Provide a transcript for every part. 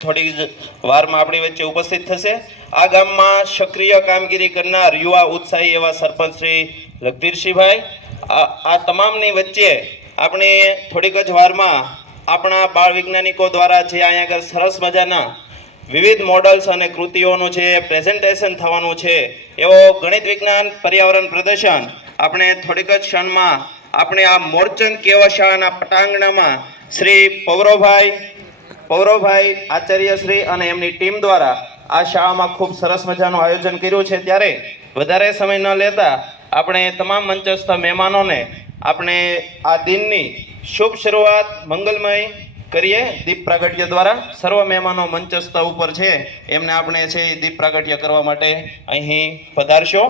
થોડી જ વારમાં આપણી વચ્ચે ઉપસ્થિત થશે। આ ગામમાં સક્રિય કામગીરી કરનાર યુવા ઉત્સાહી એવા સરપંચ શ્રી લખધીરસિંહભાઈ, આ તમામની વચ્ચે આપણે થોડીક જ વારમાં આપણા બાળ વૈજ્ઞાનિકો દ્વારા જે અહીંયા આગળ સરસ મજાના વિવિધ મોડલ્સ અને કૃતિઓનું જે પ્રેઝન્ટેશન થવાનું છે, એવો ગણિત વિજ્ઞાન પર્યાવરણ પ્રદર્શન આપણે થોડીક જ ક્ષણમાં આપણે આ મોરચંદ કેવા શાળાના પટાંગણમાં શ્રી પૌરવભાઈ આચાર્યશ્રી અને એમની ટીમ દ્વારા આ શાળામાં ખૂબ સરસ મજાનું આયોજન કર્યું છે। ત્યારે વધારે સમય ન લેતા આપણે તમામ મંચસ્થ મહેમાનોને આપણે આ દિનની શુભ શરૂઆત મંગલમય કરીએ દીપ પ્રાગટ્ય દ્વારા। સર્વ મહેમાનો મંચસ્થ ઉપર છે, એમને આપણે છે દીપ પ્રાગટ્ય કરવા માટે અહીં પધારશો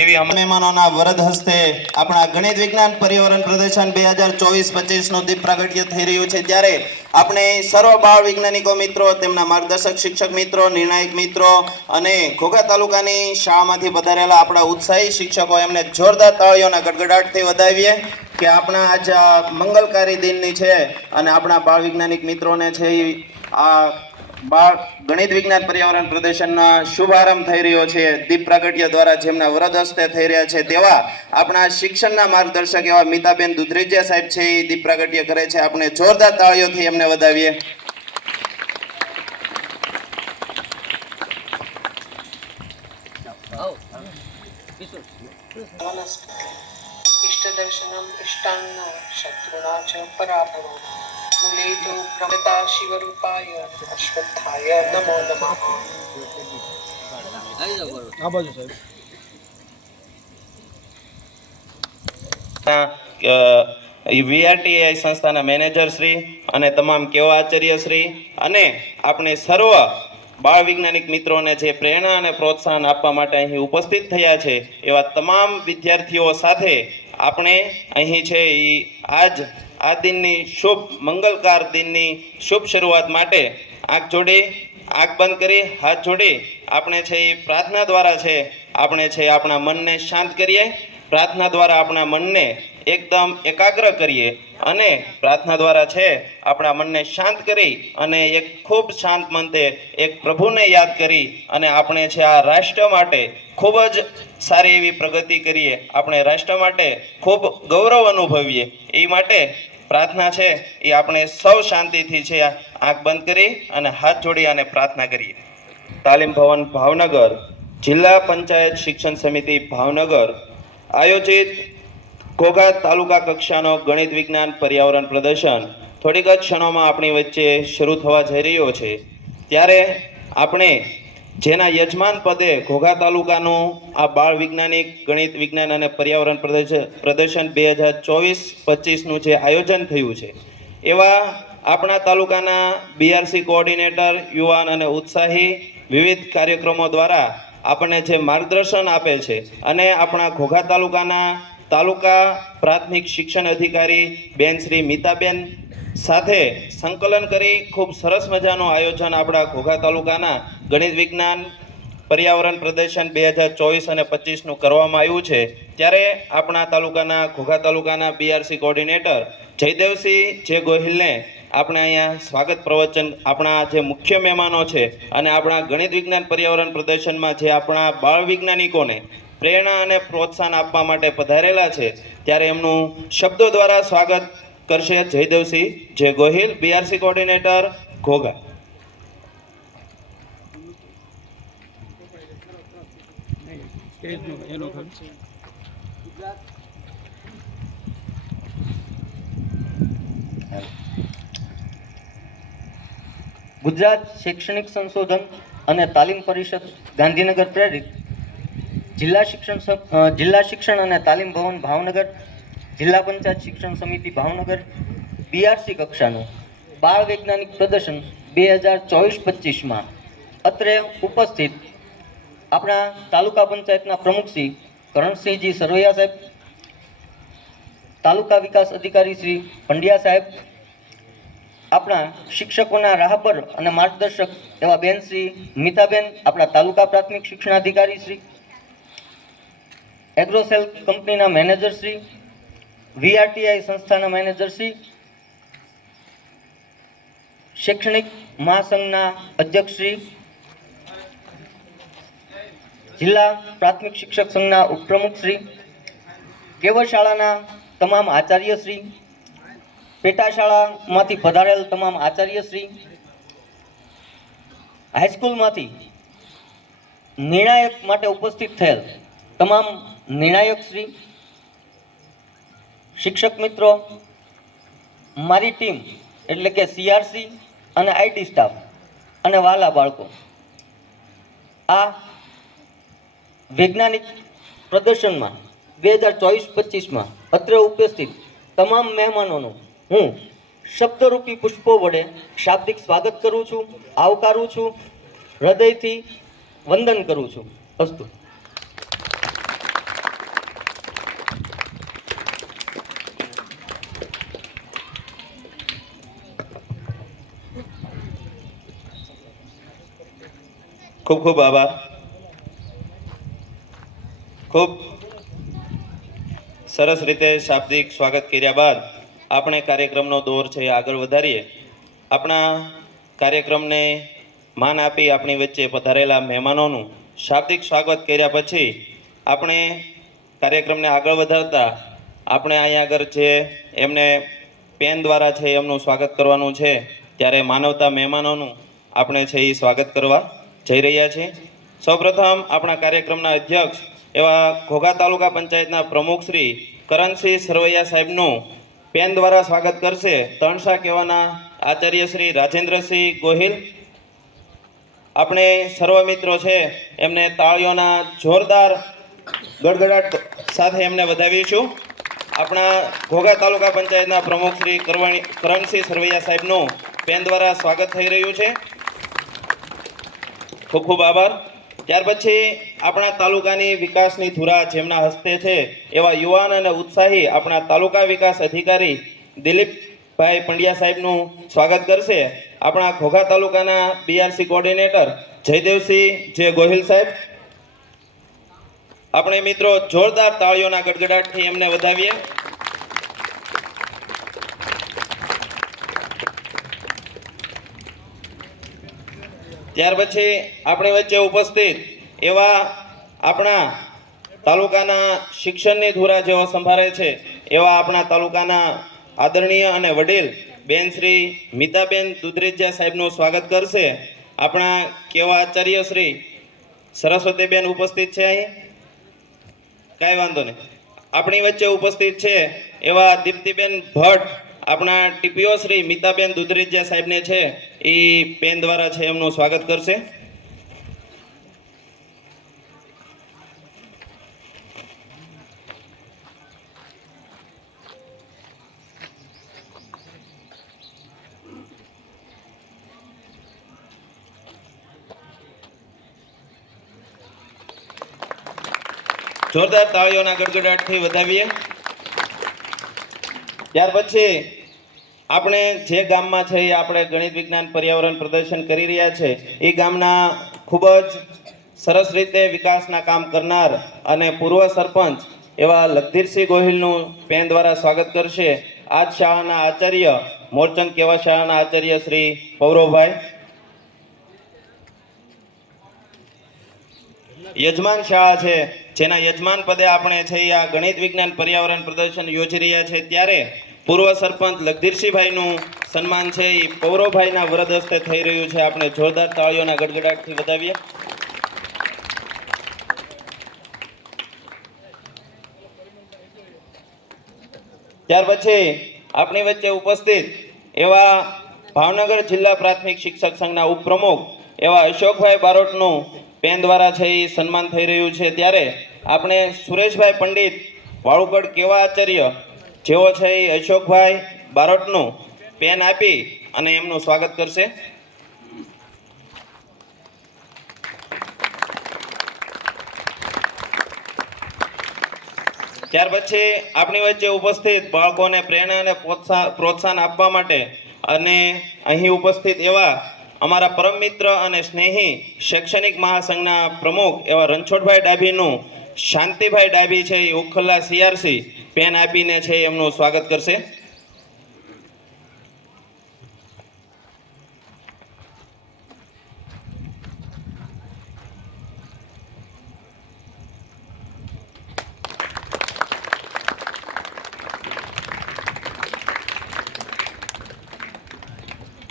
એવી મહેમાનોના વરદ હસ્તે આપણા ગણિત વિજ્ઞાન પર્યાવરણ પ્રદર્શન 2024-25નું દીપ પ્રાગટ્ય થઈ રહ્યું છે। ત્યારે આપણે સર્વ બાળ વૈજ્ઞાનિકો મિત્રો, તેમના માર્ગદર્શક શિક્ષક મિત્રો, નિર્ણાયક મિત્રો અને ઘોઘા તાલુકાની શાળામાંથી પધારેલા આપણા ઉત્સાહી શિક્ષકો, એમને જોરદાર તાળીઓના ગડગડાટથી વધાવીએ કે આપણા આજ મંગલકારી દિનની છે અને આપણા બાળ વૈજ્ઞાનિક મિત્રોને છે આ બાળ ગણિત વિજ્ઞાન પર્યાવરણ પ્રદર્શનના શુભારંભ થઈ રહ્યો છે દીપ પ્રાગટ્ય દ્વારા, જેમના વરદ હસ્તે થઈ રહ્યા છે। તેવા આપણા શિક્ષણના માર્ગદર્શક એવા મીતાબેન દુધરેજિયા સાહેબ છે, એ દીપ પ્રાગટ્ય કરે છે। આપણે જોરદાર તાળીઓથી એમને વધાવીએ। इष्टदर्शनम इष्टान्न शत्रुना च पराभवम मूलेतो प्रमता शिवरूपाय अश्वत्थाय नमो नमः। વીઆરટીઆઈ સંસ્થાના મેનેજર શ્રી અને તમામ કેવા આચાર્ય શ્રી અને આપણે સર્વ બાળ વૈજ્ઞાનિક મિત્રોને જે પ્રેરણા અને પ્રોત્સાહન આપવા માટે અહીં ઉપસ્થિત થયા છે, એવા તમામ વિદ્યાર્થીઓ સાથે આપણે અહીં છે આ દિનની શુભ મંગલકાર દિનની શુભ શરૂઆત માટે આંખ બંધ કરી હાથ જોડી આપણે છે એ પ્રાર્થના દ્વારા છે આપણે છે આપણા મનને શાંત કરીએ। પ્રાર્થના દ્વારા આપણા મનને એકદમ એકાગ્ર કરીએ અને પ્રાર્થના દ્વારા છે આપણા મનને શાંત કરી અને એક ખૂબ શાંત મનથી એક પ્રભુને યાદ કરી અને આપણે છે આ રાષ્ટ્ર માટે ખૂબ જ સારી એવી પ્રગતિ કરીએ, આપણે રાષ્ટ્ર માટે ખૂબ ગૌરવ અનુભવીએ। એ માટે પ્રાર્થના છે એ આપણે સૌ શાંતિથી છે આંખ બંધ કરી અને હાથ જોડી અને પ્રાર્થના કરીએ। તાલીમ ભવન ભાવનગર, જિલ્લા પંચાયત શિક્ષણ સમિતિ ભાવનગર આયોજિત ઘોઘા તાલુકા કક્ષાનો ગણિત વિજ્ઞાન પર્યાવરણ પ્રદર્શન થોડીક જ ક્ષણોમાં આપણી વચ્ચે શરૂ થવા જઈ રહ્યો છે। ત્યારે આપણે જેના યજમાન પદે ઘોઘા તાલુકાનું આ બાળ વૈજ્ઞાનિક ગણિત વિજ્ઞાન અને પર્યાવરણ પ્રદર્શન 2024-25નું જે આયોજન થયું છે, એવા આપણા તાલુકાના બીઆરસી કોઓર્ડિનેટર, યુવાન અને ઉત્સાહી વિવિધ કાર્યક્રમો દ્વારા આપણને જે માર્ગદર્શન આપે છે અને આપણા ઘોઘા તાલુકાના તાલુકા પ્રાથમિક શિક્ષણ અધિકારી બેન શ્રી મીતાબેન સાથે સંકલન કરી ખૂબ સરસ મજાનું આયોજન આપણા ઘોઘા તાલુકાના ગણિત વિજ્ઞાન પર્યાવરણ પ્રદર્શન 2024 અને 25નું કરવામાં આવ્યું છે। ત્યારે આપણા ઘોઘા તાલુકાના બીઆરસી કોઓર્ડિનેટર જયદેવસિંહ જે ગોહિલને આપણે અહીંયા સ્વાગત પ્રવચન, આપણા જે મુખ્ય મહેમાનો છે અને આપણા ગણિત વિજ્ઞાન પર્યાવરણ પ્રદર્શનમાં જે આપણા બાળ વૈજ્ઞાનિકોને પ્રેરણા અને પ્રોત્સાહન આપવા માટે પધારેલા છે, ત્યારે એમનું શબ્દો દ્વારા સ્વાગત કરશે જયદેવસિંહ જે ગોહિલ, બીઆરસી કોઓર્ડિનેટર ઘોઘા। ગુજરાત શૈક્ષણિક સંશોધન અને તાલીમ પરિષદ ગાંધીનગર પ્રેરિત જિલ્લા શિક્ષણ અને તાલીમ ભવન ભાવનગર, જિલ્લા પંચાયત શિક્ષણ સમિતિ ભાવનગર બીઆરસી કક્ષાનું બાળ વૈજ્ઞાનિક પ્રદર્શન 2024-25માં અત્રે ઉપસ્થિત આપણા તાલુકા પંચાયતના પ્રમુખ શ્રી કરણસિંહજી સરવૈયા સાહેબ, તાલુકા વિકાસ અધિકારી શ્રી પંડ્યા સાહેબ, આપણા શિક્ષકોના રાહબર અને માર્ગદર્શક એવા બેન શ્રી મીતાબેન, આપણા તાલુકા પ્રાથમિક શિક્ષણાધિકારી શ્રી, એગ્રોસેલ કંપનીના મેનેજર શ્રી, વીઆરટીઆઈ સંસ્થાના મેનેજર શ્રી, શૈક્ષણિક મહાસંઘના અધ્યક્ષ શ્રી, જિલ્લા પ્રાથમિક શિક્ષક સંઘના ઉપપ્રમુખ શ્રી, કેવળ શાળાના તમામ આચાર્યશ્રી, પેટા શાળામાંથી પધારેલ તમામ આચાર્યશ્રી, હાઈસ્કૂલમાંથી નિર્ણાયક માટે ઉપસ્થિત થયેલ તમામ નિર્ણાયકશ્રી, શિક્ષક મિત્રો, મારી ટીમ એટલે કે સીઆરસી અને આઈટી સ્ટાફ અને વાલા બાળકો, આ વૈજ્ઞાનિક પ્રદર્શનમાં 2024-25માં અત્રે ઉપસ્થિત તમામ મહેમાનોનું હું શબ્દરૂપી પુષ્પો વડે શાબ્દિક સ્વાગત કરું છું, આવકારું છું, હૃદયથી વંદન કરું છું. અસ્તુ. ખૂબ ખૂબ આભાર. ખૂબ સરસ રીતે શાબ્દિક સ્વાગત કર્યા બાદ આપણે કાર્યક્રમનો દોર છે એ આગળ વધારીએ. આપણા કાર્યક્રમને માન આપી આપણી વચ્ચે પધારેલા મહેમાનોનું શાબ્દિક સ્વાગત કર્યા પછી આપણે કાર્યક્રમને આગળ વધારતા આપણે અહીંયા આગળ જે એમને પેન દ્વારા છે એમનું સ્વાગત કરવાનું છે, ત્યારે માનવતા મહેમાનોનું આપણે છે એ સ્વાગત કરવા જઈ રહ્યા છીએ. સૌપ્રથમ આપણા કાર્યક્રમના અધ્યક્ષ એવા ઘોઘા તાલુકા પંચાયતના પ્રમુખ શ્રી કરણસિંહ સરવૈયા સાહેબનું પેન દ્વારા સ્વાગત કરશે તણસા કહેવાના આચાર્ય શ્રી રાજેન્દ્રસિંહ ગોહિલ. આપણે સર્વ મિત્રો છે એમને તાળીઓના જોરદાર ગડગડાટ સાથે એમને વધાવીશું. આપણા ઘોઘા તાલુકા પંચાયતના પ્રમુખ શ્રી કરણસિંહ સરવૈયા સાહેબનું પેન દ્વારા સ્વાગત થઈ રહ્યું છે. ખૂબ ખૂબ આભાર. ત્યાર પછી આપણા તાલુકાની વિકાસની ધુરા જેમના હસ્તે છે એવા યુવાન અને ઉત્સાહી આપણા તાલુકા વિકાસ અધિકારી દિલીપભાઈ પંડ્યા સાહેબનું સ્વાગત કરશે આપણા ઘોઘા તાલુકાના બીઆરસી કોર્ડિનેટર જયદેવસિંહ જે ગોહિલ સાહેબ. આપણે મિત્રો જોરદાર તાળીઓના ગડગડાટથી એમને વધાવીએ. ત્યાર પછી આપણી વચ્ચે ઉપસ્થિત એવા આપણા તાલુકાના શિક્ષણની ધુરા જેઓ સંભાળે છે એવા આપણા તાલુકાના આદરણીય અને વડીલ બેન શ્રી મિતાબેન દુધરેજિયા સાહેબનું સ્વાગત કરશે આપણા કેવા આચાર્ય શ્રી સરસ્વતીબેન ઉપસ્થિત છે. અહીં કાંઈ વાંધો નહીં. આપણી વચ્ચે ઉપસ્થિત છે એવા દીપ્તિબેન ભટ્ટ આપણા ટીપીઓ શ્રી મિતાબેન દુધરેજિયા સાહેબને છે એ પેન દ્વારા છે એમનું સ્વાગત કરશે. જોરદાર તાળીઓના ગડગડાટથી વધાવીએ. ત્યાર પછી આપણે જે ગામમાં છે એ આપણે ગણિત વિજ્ઞાન પર્યાવરણ પ્રદર્શન કરી રહ્યા છે એ ગામના ખૂબ જ સરસ રીતે વિકાસના કામ કરનાર અને પૂર્વ સરપંચ એવા લખધીરસિંહ ગોહિલનું પેન દ્વારા સ્વાગત કરશે આ જ શાળાના આચાર્ય મોરચંદ કેવા શાળાના આચાર્ય શ્રી પૌરવભાઈ. યજમાન શાળા છે જેના યજમાન પદે આપણે છે આ ગણિત વિજ્ઞાન પર્યાવરણ પ્રદર્શન યોજી રહ્યા છે ત્યારે પૂર્વ સરપંચ લખધીરસિંહભાઈનું સન્માન છે એ પૌરવભાઈના વરદ હસ્તે થઈ રહ્યું છે. આપણે જોરદાર તાળીઓના ગડગડાટથી વધાવીએ. ત્યાર પછી આપણી વચ્ચે ઉપસ્થિત એવા ભાવનગર જિલ્લા પ્રાથમિક શિક્ષક સંઘના ઉપપ્રમુખ એવા અશોકભાઈ બારોટનું પેન દ્વારા છે એ સન્માન થઈ રહ્યું છે ત્યારે આપણે સુરેશભાઈ પંડિત વાળુકડ કેવા આચાર્ય જેઓ છે એ અશોકભાઈ બારોટનું પેન આપી અને એમનું સ્વાગત કરશે. ત્યાર પછી આપણી વચ્ચે ઉપસ્થિત બાળકોને પ્રેરણા અને પ્રોત્સાહન આપવા માટે અને અહીં ઉપસ્થિત એવા અમારા પરમ મિત્ર અને સ્નેહી શૈક્ષણિક મહાસંઘના પ્રમુખ એવા રણછોડભાઈ ડાભીનું શાંતિભાઈ ડાભી છે એ ઉખલ્લા સીઆરસી પેન આપીને છે એમનું સ્વાગત કરશે.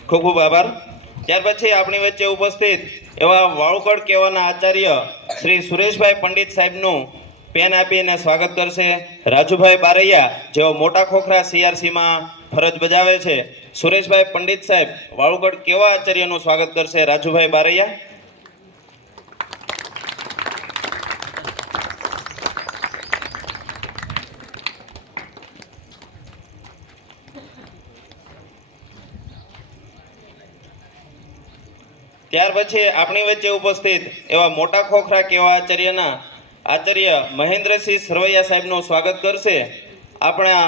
ખૂબ ખૂબ આભાર. ત્યાર પછી આપણી વચ્ચે ઉપસ્થિત એવા વાળુકડ કહેવાના આચાર્ય શ્રી સુરેશભાઈ પંડિત સાહેબનું પેન આપીને સ્વાગત કરશે રાજુભાઈ બારૈયા, જેઓ મોટા ખોખરા સીઆરસીમાં ફરજ બજાવે છે. સુરેશભાઈ પંડિત સાહેબ વાળુકડ કેવા આચાર્યનું સ્વાગત કરશે રાજુભાઈ બારૈયા. ત્યાર પછી આપણી વચ્ચે ઉપસ્થિત એવા મોટા ખોખરા કેવા આચાર્યના આચાર્ય મહેન્દ્રસિંહ સરવૈયા સાહેબનું સ્વાગત કરશે આપણા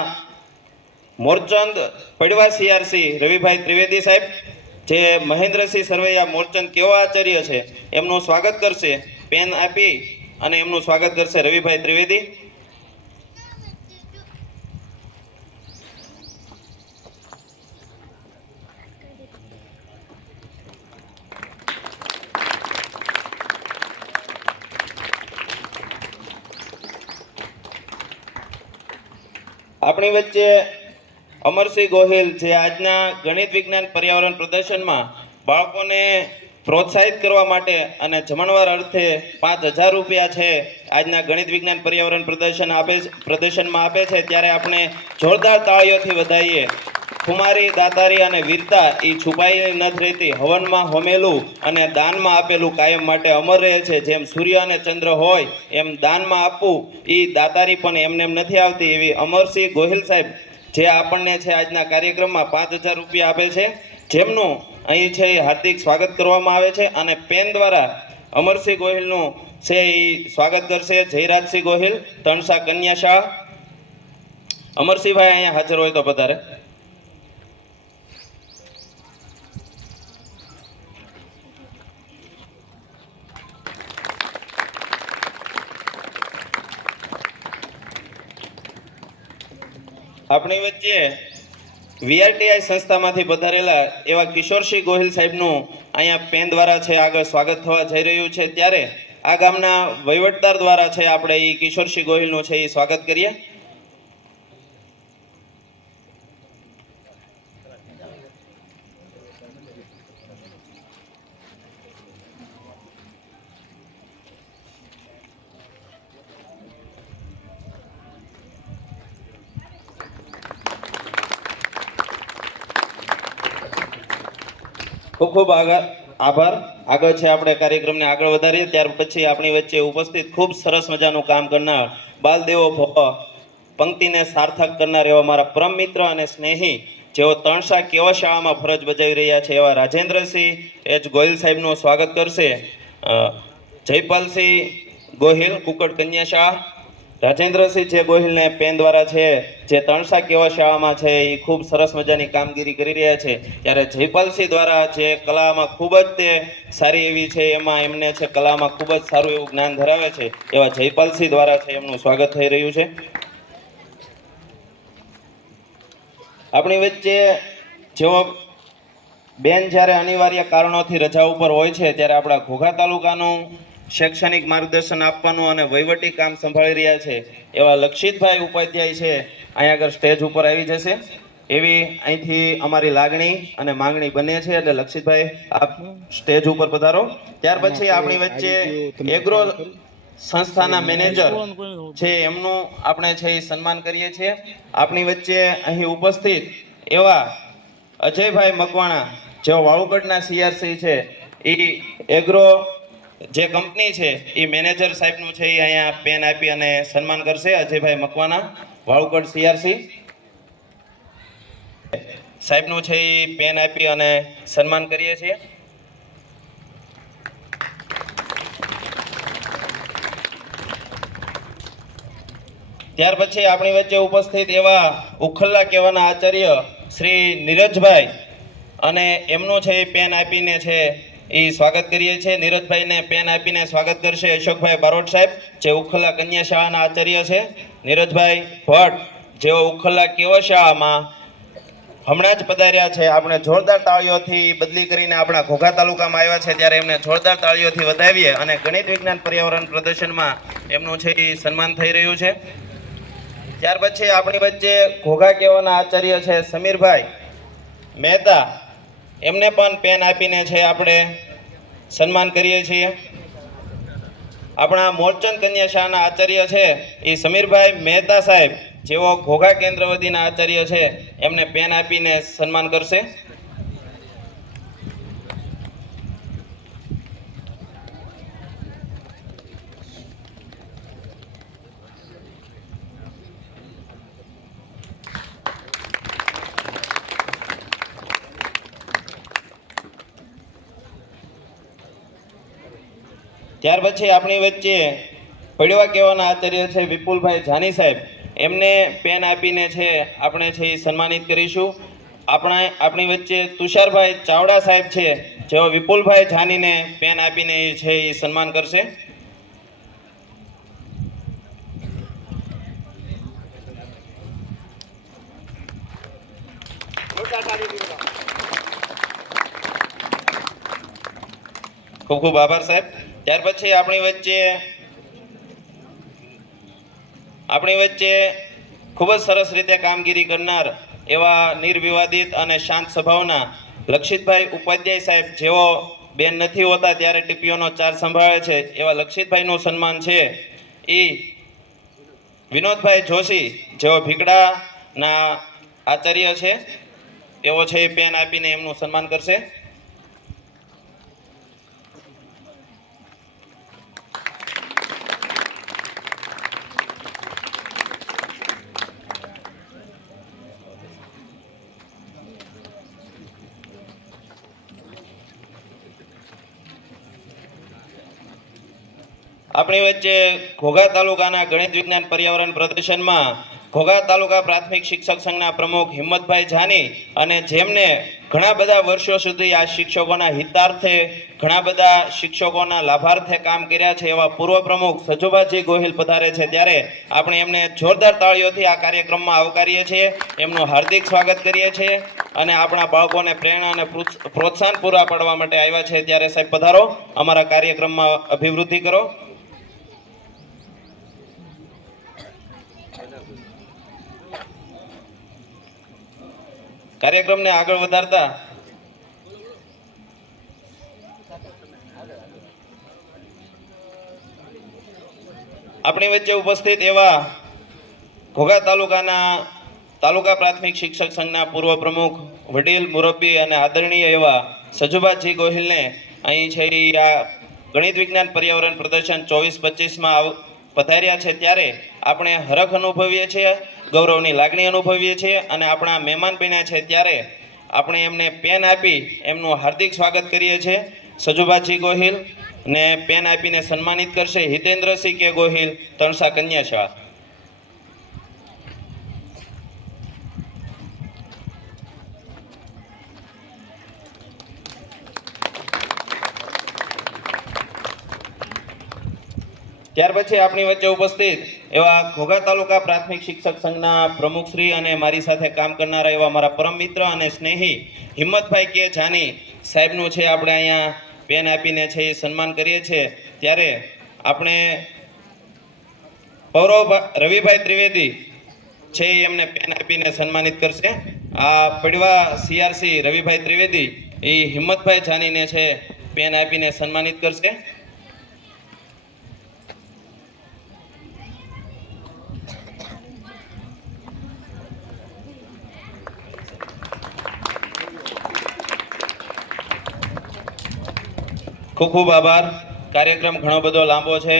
મોરચંદ પડવા સીઆરસી રવિભાઈ ત્રિવેદી સાહેબ, જે મહેન્દ્રસિંહ સરવૈયા મોરચંદ કેવા આચાર્ય છે એમનું સ્વાગત કરશે. પેન આપી અને એમનું સ્વાગત કરશે રવિભાઈ ત્રિવેદી. આપણી વચ્ચે અમરસિંહ ગોહિલ, જે આજના ગણિત વિજ્ઞાન પર્યાવરણ પ્રદર્શનમાં બાળકોને પ્રોત્સાહિત કરવા માટે અને જમણવાર અર્થે 5,000 રૂપિયા છે આજના ગણિત વિજ્ઞાન પર્યાવરણ પ્રદર્શનમાં આપે છે, ત્યારે આપણે જોરદાર તાળીઓથી વધાવીએ. ખુમારી, દાતારી અને વીરતા એ છુપાઈ નથી રહેતી. હવનમાં હોમેલું અને દાનમાં આપેલું કાયમ માટે અમર રહે છે. જેમ સૂર્ય અને ચંદ્ર હોય એમ દાનમાં આપવું એ દાતારી પણ એમને એમ નથી આવતી. એવી અમરસિંહ ગોહિલ સાહેબ, જે આપણને છે આજના કાર્યક્રમમાં 5,000 રૂપિયા આપે છે, જેમનું અહીં છે એ હાર્દિક સ્વાગત કરવામાં આવે છે. અને પેન દ્વારા અમરસિંહ ગોહિલનું છે એ સ્વાગત કરશે જયરાજસિંહ ગોહિલ, તણસા કન્યા શાળા. અમરસિંહભાઈ અહીંયા હાજર હોય તો પધારે. આપણી વચ્ચે વીઆરટીઆઈ સંસ્થામાંથી પધારેલા એવા કિશોરસિંહ ગોહિલ સાહેબનું અહીંયા પેન દ્વારા છે આગળ સ્વાગત થવા જઈ રહ્યું છે, ત્યારે આ ગામના વહીવટદાર દ્વારા છે આપણે એ કિશોરસિંહ ગોહિલનું છે એ સ્વાગત કરીએ. ખૂબ ખૂબ આભાર. આગળ છે આપણે કાર્યક્રમને આગળ વધારીએ. ત્યાર પછી આપણી વચ્ચે ઉપસ્થિત ખૂબ સરસ મજાનું કામ કરનાર બાલદેવો ભવ પંક્તિને સાર્થક કરનાર એવા મારા પરમ મિત્ર અને સ્નેહી, જેઓ તણસા કેવા શાળામાં ફરજ બજાવી રહ્યા છે, એવા રાજેન્દ્રસિંહ એચ ગોહિલ સાહેબનું સ્વાગત કરશે જયપાલસિંહ ગોહિલ, કુકડ કન્યા શાળા. રાજેન્દ્રસિંહ જે ગોહિલને પેન દ્વારા છે જે તણસા કેવા શાળામાં છે એ ખૂબ સરસ મજાની કામગીરી કરી રહ્યા છે, ત્યારે જયપાલસિંહ દ્વારા જે કલામાં ખૂબ જ તે સારી એવી છે, એમાં એમને છે કલામાં ખૂબ જ સારું એવું જ્ઞાન ધરાવે છે, એવા જયપાલસિંહ દ્વારા છે એમનું સ્વાગત થઈ રહ્યું છે. આપણી વચ્ચે જેઓ બેન જ્યારે અનિવાર્ય કારણોથી રજા ઉપર હોય છે, ત્યારે આપણા ઘોઘા તાલુકાનું શૈક્ષણિક માર્ગદર્શન આપવાનું અને વહીવટી કામ સંભાળી રહ્યા છે એવા લક્ષિતભાઈ ઉપાધ્યાય છે, અહીંયા આગળ સ્ટેજ ઉપર આવી જશે એવી અહીંથી અમારી લાગણી અને માંગણી બને છે. એટલે લક્ષિતભાઈ આપ સ્ટેજ ઉપર પધારો. ત્યાર પછી આપણી વચ્ચે એગ્રો સંસ્થાના મેનેજર છે એમનું આપણે છે એ સન્માન કરીએ છીએ. આપણી વચ્ચે અહીં ઉપસ્થિત એવા અજયભાઈ મકવાણા, જેઓ વાળુગઢના સીઆરસી છે, એ એગ્રો જે કંપની છે એ મેનેજર સાહેબનું છે એ અહીંયા પેન આપી અને સન્માન કરશે. અજયભાઈ મકવાણા, વાળુગઢ સીઆરસી સાહેબનું છે એ પેન આપી અને સન્માન કરીએ છીએ. ત્યાર પછી આપણી વચ્ચે ઉપસ્થિત એવા ઉખલ્લા કહેવાના આચાર્ય શ્રી નીરજભાઈ, અને એમનું છે એ પેન આપીને છે એ સ્વાગત કરીએ છીએ. નીરજભાઈને પેન આપીને સ્વાગત કરશે અશોકભાઈ બારોટ સાહેબ, જે ઉખલ્લા કન્યા શાળાના આચાર્ય છે. નીરજભાઈ ભટ્ટ, જેઓ ઉખલ્લા કેવા શાળામાં હમણાં જ પધાર્યા છે. આપણે જોરદાર તાળીઓથી બદલી કરીને આપણા ઘોઘા તાલુકામાં આવ્યા છે, ત્યારે એમને જોરદાર તાળીઓથી વધાવીએ અને ગણિત વિજ્ઞાન પર્યાવરણ પ્રદર્શનમાં એમનું છે એ સન્માન થઈ રહ્યું છે. ત્યાર પછી આપણી વચ્ચે ઘોઘા કહેવાના આચાર્ય છે સમીરભાઈ મહેતા, એમને પણ પેન આપીને છે આપણે સન્માન કરીએ છીએ. આપણા મોરચંદ કન્યા શાળાના આચાર્ય છે એ સમીરભાઈ મહેતા સાહેબ, જેઓ ઘોઘા કેન્દ્રવતીના આચાર્ય છે, એમને પેન આપીને સન્માન કરશે. ત્યાર પછી આપણી વચ્ચે પડવા કહેવાના આચાર્ય છે વિપુલભાઈ જાની સાહેબ, એમને પેન આપીને છે આપણે છે એ સન્માનિત કરીશું. આપણી વચ્ચે તુષારભાઈ ચાવડા સાહેબ છે, જેઓ વિપુલભાઈ જાનીને પેન આપીને છે એ સન્માન કરશે. ખૂબ ખૂબ આભાર સાહેબ. ત્યાર પછી આપણી વચ્ચે ખૂબ જ સરસ રીતે કામગીરી કરનાર એવા નિર્વિવાદિત અને શાંત સ્વભાવના લક્ષિતભાઈ ઉપાધ્યાય સાહેબ, જેઓ બેન નથી હોતા ત્યારે ટીપીઓનો ચાર્જ સંભાળે છે, એવા લક્ષિતભાઈનું સન્માન છે એ વિનોદભાઈ જોશી, જેઓ ભીકડાના આચાર્ય છે, એવો છે એ પેન આપીને એમનું સન્માન કરશે. આપણી વચ્ચે ઘોઘા તાલુકાના ગણિત વિજ્ઞાન પર્યાવરણ પ્રદર્શનમાં ઘોઘા તાલુકા પ્રાથમિક શિક્ષક સંઘના પ્રમુખ હિંમતભાઈ જાની, અને જેમને ઘણા બધા વર્ષો સુધી આ શિક્ષકોના હિતાર્થે, ઘણા બધા શિક્ષકોના લાભાર્થે કામ કર્યા છે એવા પૂર્વ પ્રમુખ સજુભાજી ગોહિલ પધારે છે, ત્યારે આપણે એમને જોરદાર તાળીઓથી આ કાર્યક્રમમાં આવકારીએ છીએ, એમનું હાર્દિક સ્વાગત કરીએ છીએ. અને આપણા બાળકોને પ્રેરણા અને પ્રોત્સાહન પૂરા પાડવા માટે આવ્યા છે, ત્યારે સાહેબ પધારો, અમારા કાર્યક્રમમાં અભિવૃદ્ધિ કરો. કાર્યક્રમને આગળ વધારતા આપણી વચ્ચે ઉપસ્થિત એવા ઘોઘા તાલુકા પ્રાથમિક શિક્ષક સંઘના પૂર્વ પ્રમુખ, વડીલ મુરબ્બી અને આદરણીય એવા સજુભાજી ગોહિલને અહીં છે આ ગણિત વિજ્ઞાન પર્યાવરણ પ્રદર્શન 24-25માં પધાર્યા છે, ત્યારે આપણે હરખ અનુભવીએ છીએ, ગૌરવની લાગણી અનુભવીએ છીએ, અને આપણા મહેમાન બન્યા છે ત્યારે આપણે એમને પેન આપી એમનું હાર્દિક સ્વાગત કરીએ છીએ. સજુભાજી ગોહિલ ને પેન આપીને સન્માનિત કરશે હિતેન્દ્રસિંહ કે ગોહિલ, તણસા કન્યા શાળા. ત્યાર પછી આપણી વચ્ચે ઉપસ્થિત એવા ઘોઘા તાલુકા પ્રાથમિક શિક્ષક સંઘના પ્રમુખશ્રી અને મારી સાથે કામ કરનારા એવા મારા પરમ મિત્ર અને સ્નેહી હિંમતભાઈ કે જાની સાહેબનું છે આપણે અહીંયા પેન આપીને છે એ સન્માન કરીએ છીએ, ત્યારે આપણે રવિભાઈ ત્રિવેદી છે એમને પેન આપીને સન્માનિત કરશે. આ પડવા CRC રવિભાઈ ત્રિવેદી એ હિંમતભાઈ જાનીને છે પેન આપીને સન્માનિત કરશે. ખૂબ ખૂબ આભાર. કાર્યક્રમ ઘણો બધો લાંબો છે.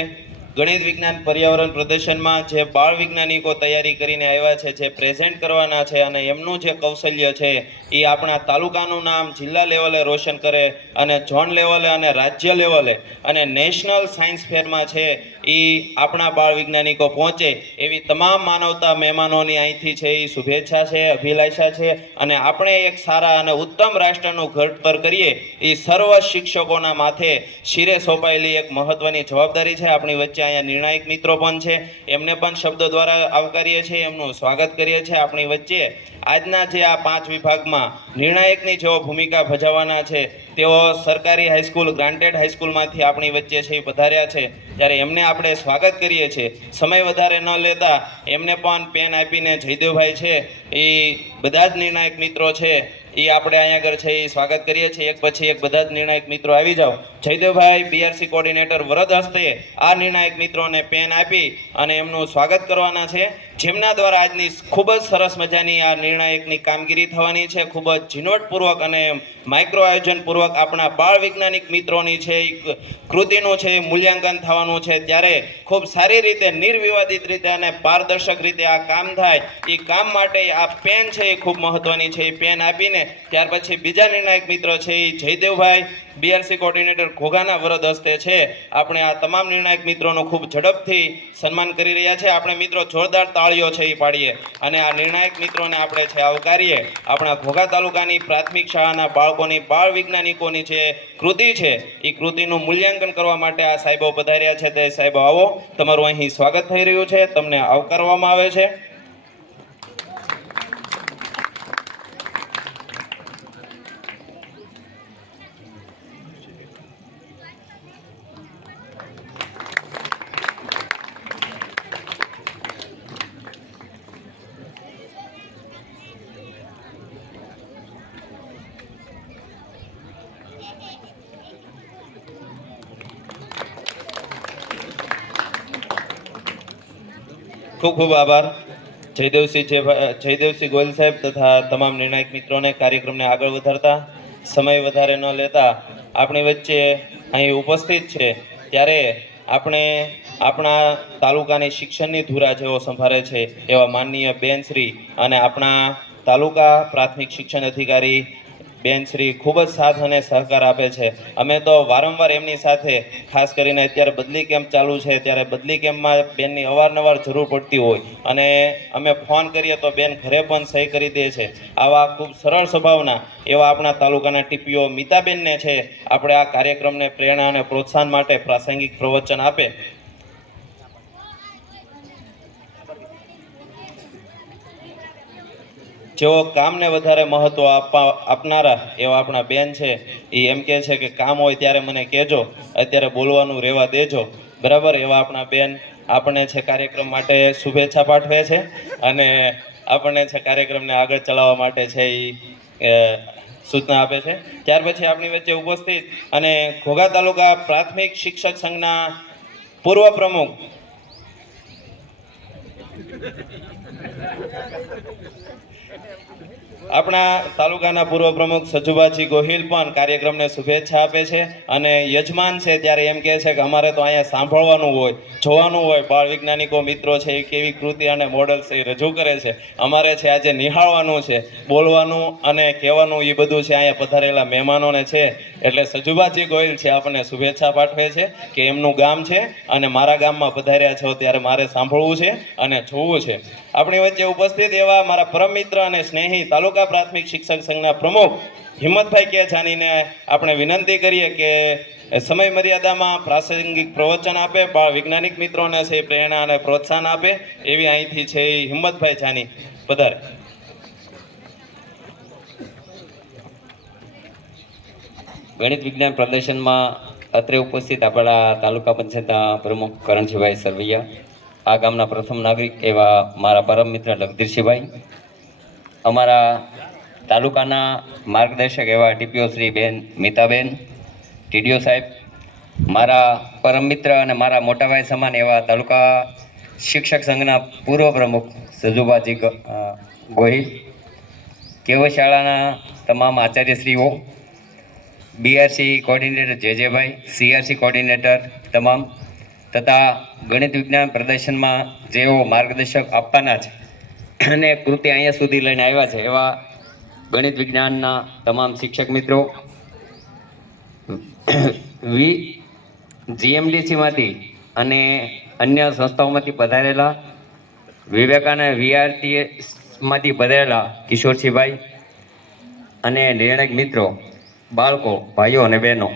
ગણિત વિજ્ઞાન પર્યાવરણ પ્રદર્શનમાં જે બાળ વૈજ્ઞાનિકો તૈયારી કરીને આવ્યા છે, જે પ્રેઝન્ટ કરવાના છે, અને એમનું જે કૌશલ્ય છે એ આપણા તાલુકાનું નામ જિલ્લા લેવલે રોશન કરે, અને ઝોન લેવલે અને રાજ્ય લેવલે અને નેશનલ સાયન્સ ફેરમાં છે એ આપણા બાળ વૈજ્ઞાનિકો પહોંચે, એવી તમામ માનવતા મહેમાનોની અહીંથી છે એ શુભેચ્છા છે, અભિલાષા છે. અને આપણે એક સારા અને ઉત્તમ રાષ્ટ્રનું ઘડતર કરીએ એ સર્વ શિક્ષકોના માથે શિરે સોંપાયેલી એક મહત્વની જવાબદારી છે. આપણી વચ્ચે અહીંયા નિર્ણાયક મિત્રો પણ છે, એમને પણ શબ્દો દ્વારા આવકારીએ છીએ, એમનું સ્વાગત કરીએ છીએ. આપણી વચ્ચે આજના જે આ 5 વિભાગમાં નિર્ણાયકની જેઓ ભૂમિકા ભજવવાના છે, તેઓ સરકારી હાઈસ્કૂલ, ગ્રાન્ટેડ હાઈસ્કૂલમાંથી આપણી વચ્ચે છે એ પધાર્યા છે, ત્યારે એમને આપણે સ્વાગત કરીએ છીએ. સમય વધારે ન લેતા એમને પણ પેન આપીને જયદેવભાઈ છે એ બધા જ નિર્ણાયક મિત્રો છે એ આપણે અહીંયા આગળ છે એ સ્વાગત કરીએ છીએ. એક પછી એક બધા જ નિર્ણાયક મિત્રો આવી જાઓ. જયદેવભાઈ બીઆરસી કોર્ડિનેટર વરદ હસ્તે આ નિર્ણાયક મિત્રોને પેન આપી અને એમનું સ્વાગત કરવાના છે, જેમના દ્વારા આજની ખૂબ જ સરસ મજાની આ નિર્ણાયકની કામગીરી થવાની છે. ખૂબ જ ઝીણવટપૂર્વક અને માઇક્રો આયોજનપૂર્વક આપણા બાળ વૈજ્ઞાનિક મિત્રોની છે એ કૃતિનું છે એ મૂલ્યાંકન થવાનું છે. ત્યારે ખૂબ સારી રીતે નિર્વિવાદિત રીતે અને પારદર્શક રીતે આ કામ થાય એ કામ માટે આ પેન છે એ ખૂબ મહત્વની છે. એ પેન આપીને ત્યાર પછી બીજા નિર્ણાયક મિત્ર છે એ જયદેવભાઈ બીઆરસી કોર્ડિનેટર ઘોઘાના વરદ હસ્તે છે આપણે આ તમામ નિર્ણાયક મિત્રોનું ખૂબ ઝડપથી સન્માન કરી રહ્યા છે. આપણે મિત્રો જોરદાર તાળીઓ છે એ પાડીએ અને આ નિર્ણાયક મિત્રોને આપણે છે આવકારીએ. આપણા ઘોઘા તાલુકાની પ્રાથમિક શાળાના બાળકોની બાળ વૈજ્ઞાનિકોની જે કૃતિ છે એ કૃતિનું મૂલ્યાંકન કરવા માટે આ સાહેબો પધાર્યા છે. તે સાહેબો આવો, તમારું અહીં સ્વાગત થઈ રહ્યું છે, તમને આવકારવામાં આવે છે. ખૂબ ખૂબ આભાર જયદેવસિંહ ગોયલ સાહેબ તથા તમામ નિર્ણાયક મિત્રોને. કાર્યક્રમને આગળ વધારતા સમય વધારે ન લેતા આપણી વચ્ચે અહીં ઉપસ્થિત છે ત્યારે આપણે આપણા તાલુકાની શિક્ષણની ધુરા જેઓ સંભાળે છે એવા માનનીય બેનશ્રી અને આપણા તાલુકા પ્રાથમિક શિક્ષણ અધિકારી બેનશ્રી ખૂબ જ સાથ અને સહકાર આપે છે. અમે તો વારંવાર એમની સાથે, ખાસ કરીને અત્યારે બદલી કેમ્પ ચાલુ છે ત્યારે બદલી કેમ્પમાં બેનની અવારનવાર જરૂર પડતી હોય અને અમે ફોન કરીએ તો બેન ઘરે પણ સહી કરી દે છે. આવા ખૂબ સરળ સ્વભાવના એવા આપણા તાલુકાના ટીપીઓ મીતાબેનને છે આપણે આ કાર્યક્રમને પ્રેરણા અને પ્રોત્સાહન માટે પ્રાસંગિક પ્રવચન આપે. જેઓ કામને વધારે મહત્વ આપનારા એવા આપણા બેન છે એ એમ કહે છે કે કામ હોય ત્યારે મને કહેજો, અત્યારે બોલવાનું રહેવા દેજો. બરાબર, એવા આપણા બેન આપણને છે કાર્યક્રમ માટે શુભેચ્છા પાઠવે છે અને આપણને છે કાર્યક્રમને આગળ ચલાવવા માટે છે એ સૂચના આપે છે. ત્યાર પછી આપણી વચ્ચે ઉપસ્થિત અને ઘોઘા તાલુકા પ્રાથમિક શિક્ષક સંઘના પૂર્વ પ્રમુખ આપણા તાલુકાના પૂર્વ પ્રમુખ સજુભાજી ગોહિલ પણ કાર્યક્રમને શુભેચ્છા આપે છે અને યજમાન છે ત્યારે એમ કહે છે કે અમારે તો અહીંયા સાંભળવાનું હોય, જોવાનું હોય, બાળ વૈજ્ઞાનિકો મિત્રો છે એ કેવી કૃતિ અને મોડલ્સ એ રજૂ કરે છે, અમારે છે આજે નિહાળવાનું છે, બોલવાનું અને કહેવાનું એ બધું છે અહીંયા પધારેલા મહેમાનોને છે. એટલે સજુભાજી ગોહિલ છે આપણને શુભેચ્છા પાઠવે છે કે એમનું ગામ છે અને મારા ગામમાં પધાર્યા છો ત્યારે મારે સાંભળવું છે અને જોવું છે. આપણી વચ્ચે ઉપસ્થિત એવા મારા પરમ મિત્ર અને સ્નેહી તાલુકા પ્રાથમિક શિક્ષક સંઘના પ્રમુખ હિંમતભાઈ કે જાનીને આપણે વિનંતી કરીએ કે સમય મર્યાદામાં પ્રાસંગિક પ્રવચન આપે, બાળ વૈજ્ઞાનિક મિત્રોને છે પ્રેરણા અને પ્રોત્સાહન આપે. એવી અહીંથી છે એ હિંમતભાઈ જાની પધારે. ગણિત વિજ્ઞાન પ્રદર્શનમાં અત્રે ઉપસ્થિત આપણા તાલુકા પંચાયતના પ્રમુખ કરણજીભાઈ સરવૈયા, આ ગામના પ્રથમ નાગરિક એવા મારા પરમ મિત્ર લગધીરસિંહભાઈ, અમારા તાલુકાના માર્ગદર્શક એવા ટીપીઓ શ્રી બેન મીતાબેન, ટીડીઓ સાહેબ, મારા પરમ મિત્ર અને મારા મોટાભાઈ સમાન એવા તાલુકા શિક્ષક સંઘના પૂર્વ પ્રમુખ સજુભાજી ગોહિલ, કેવળ શાળાના તમામ આચાર્યશ્રીઓ, બીઆરસી કોર્ડિનેટર જેજેભાઈ, સીઆરસી કોર્ડિનેટર તમામ તથા ગણિત વિજ્ઞાન પ્રદર્શનમાં જેઓ માર્ગદર્શક આપવાના છે અને કૃતિ અહીંયા સુધી લઈને આવ્યા છે એવા ગણિત વિજ્ઞાનના તમામ શિક્ષક મિત્રો, જીએમડીસીમાંથી અને અન્ય સંસ્થાઓમાંથી પધારેલા, વિવેકાનંદ વીઆરટીએસમાંથી પધારેલા કિશોરસિંહભાઈ અને નિર્ણાયક મિત્રો, બાળકો, ભાઈઓ અને બહેનો,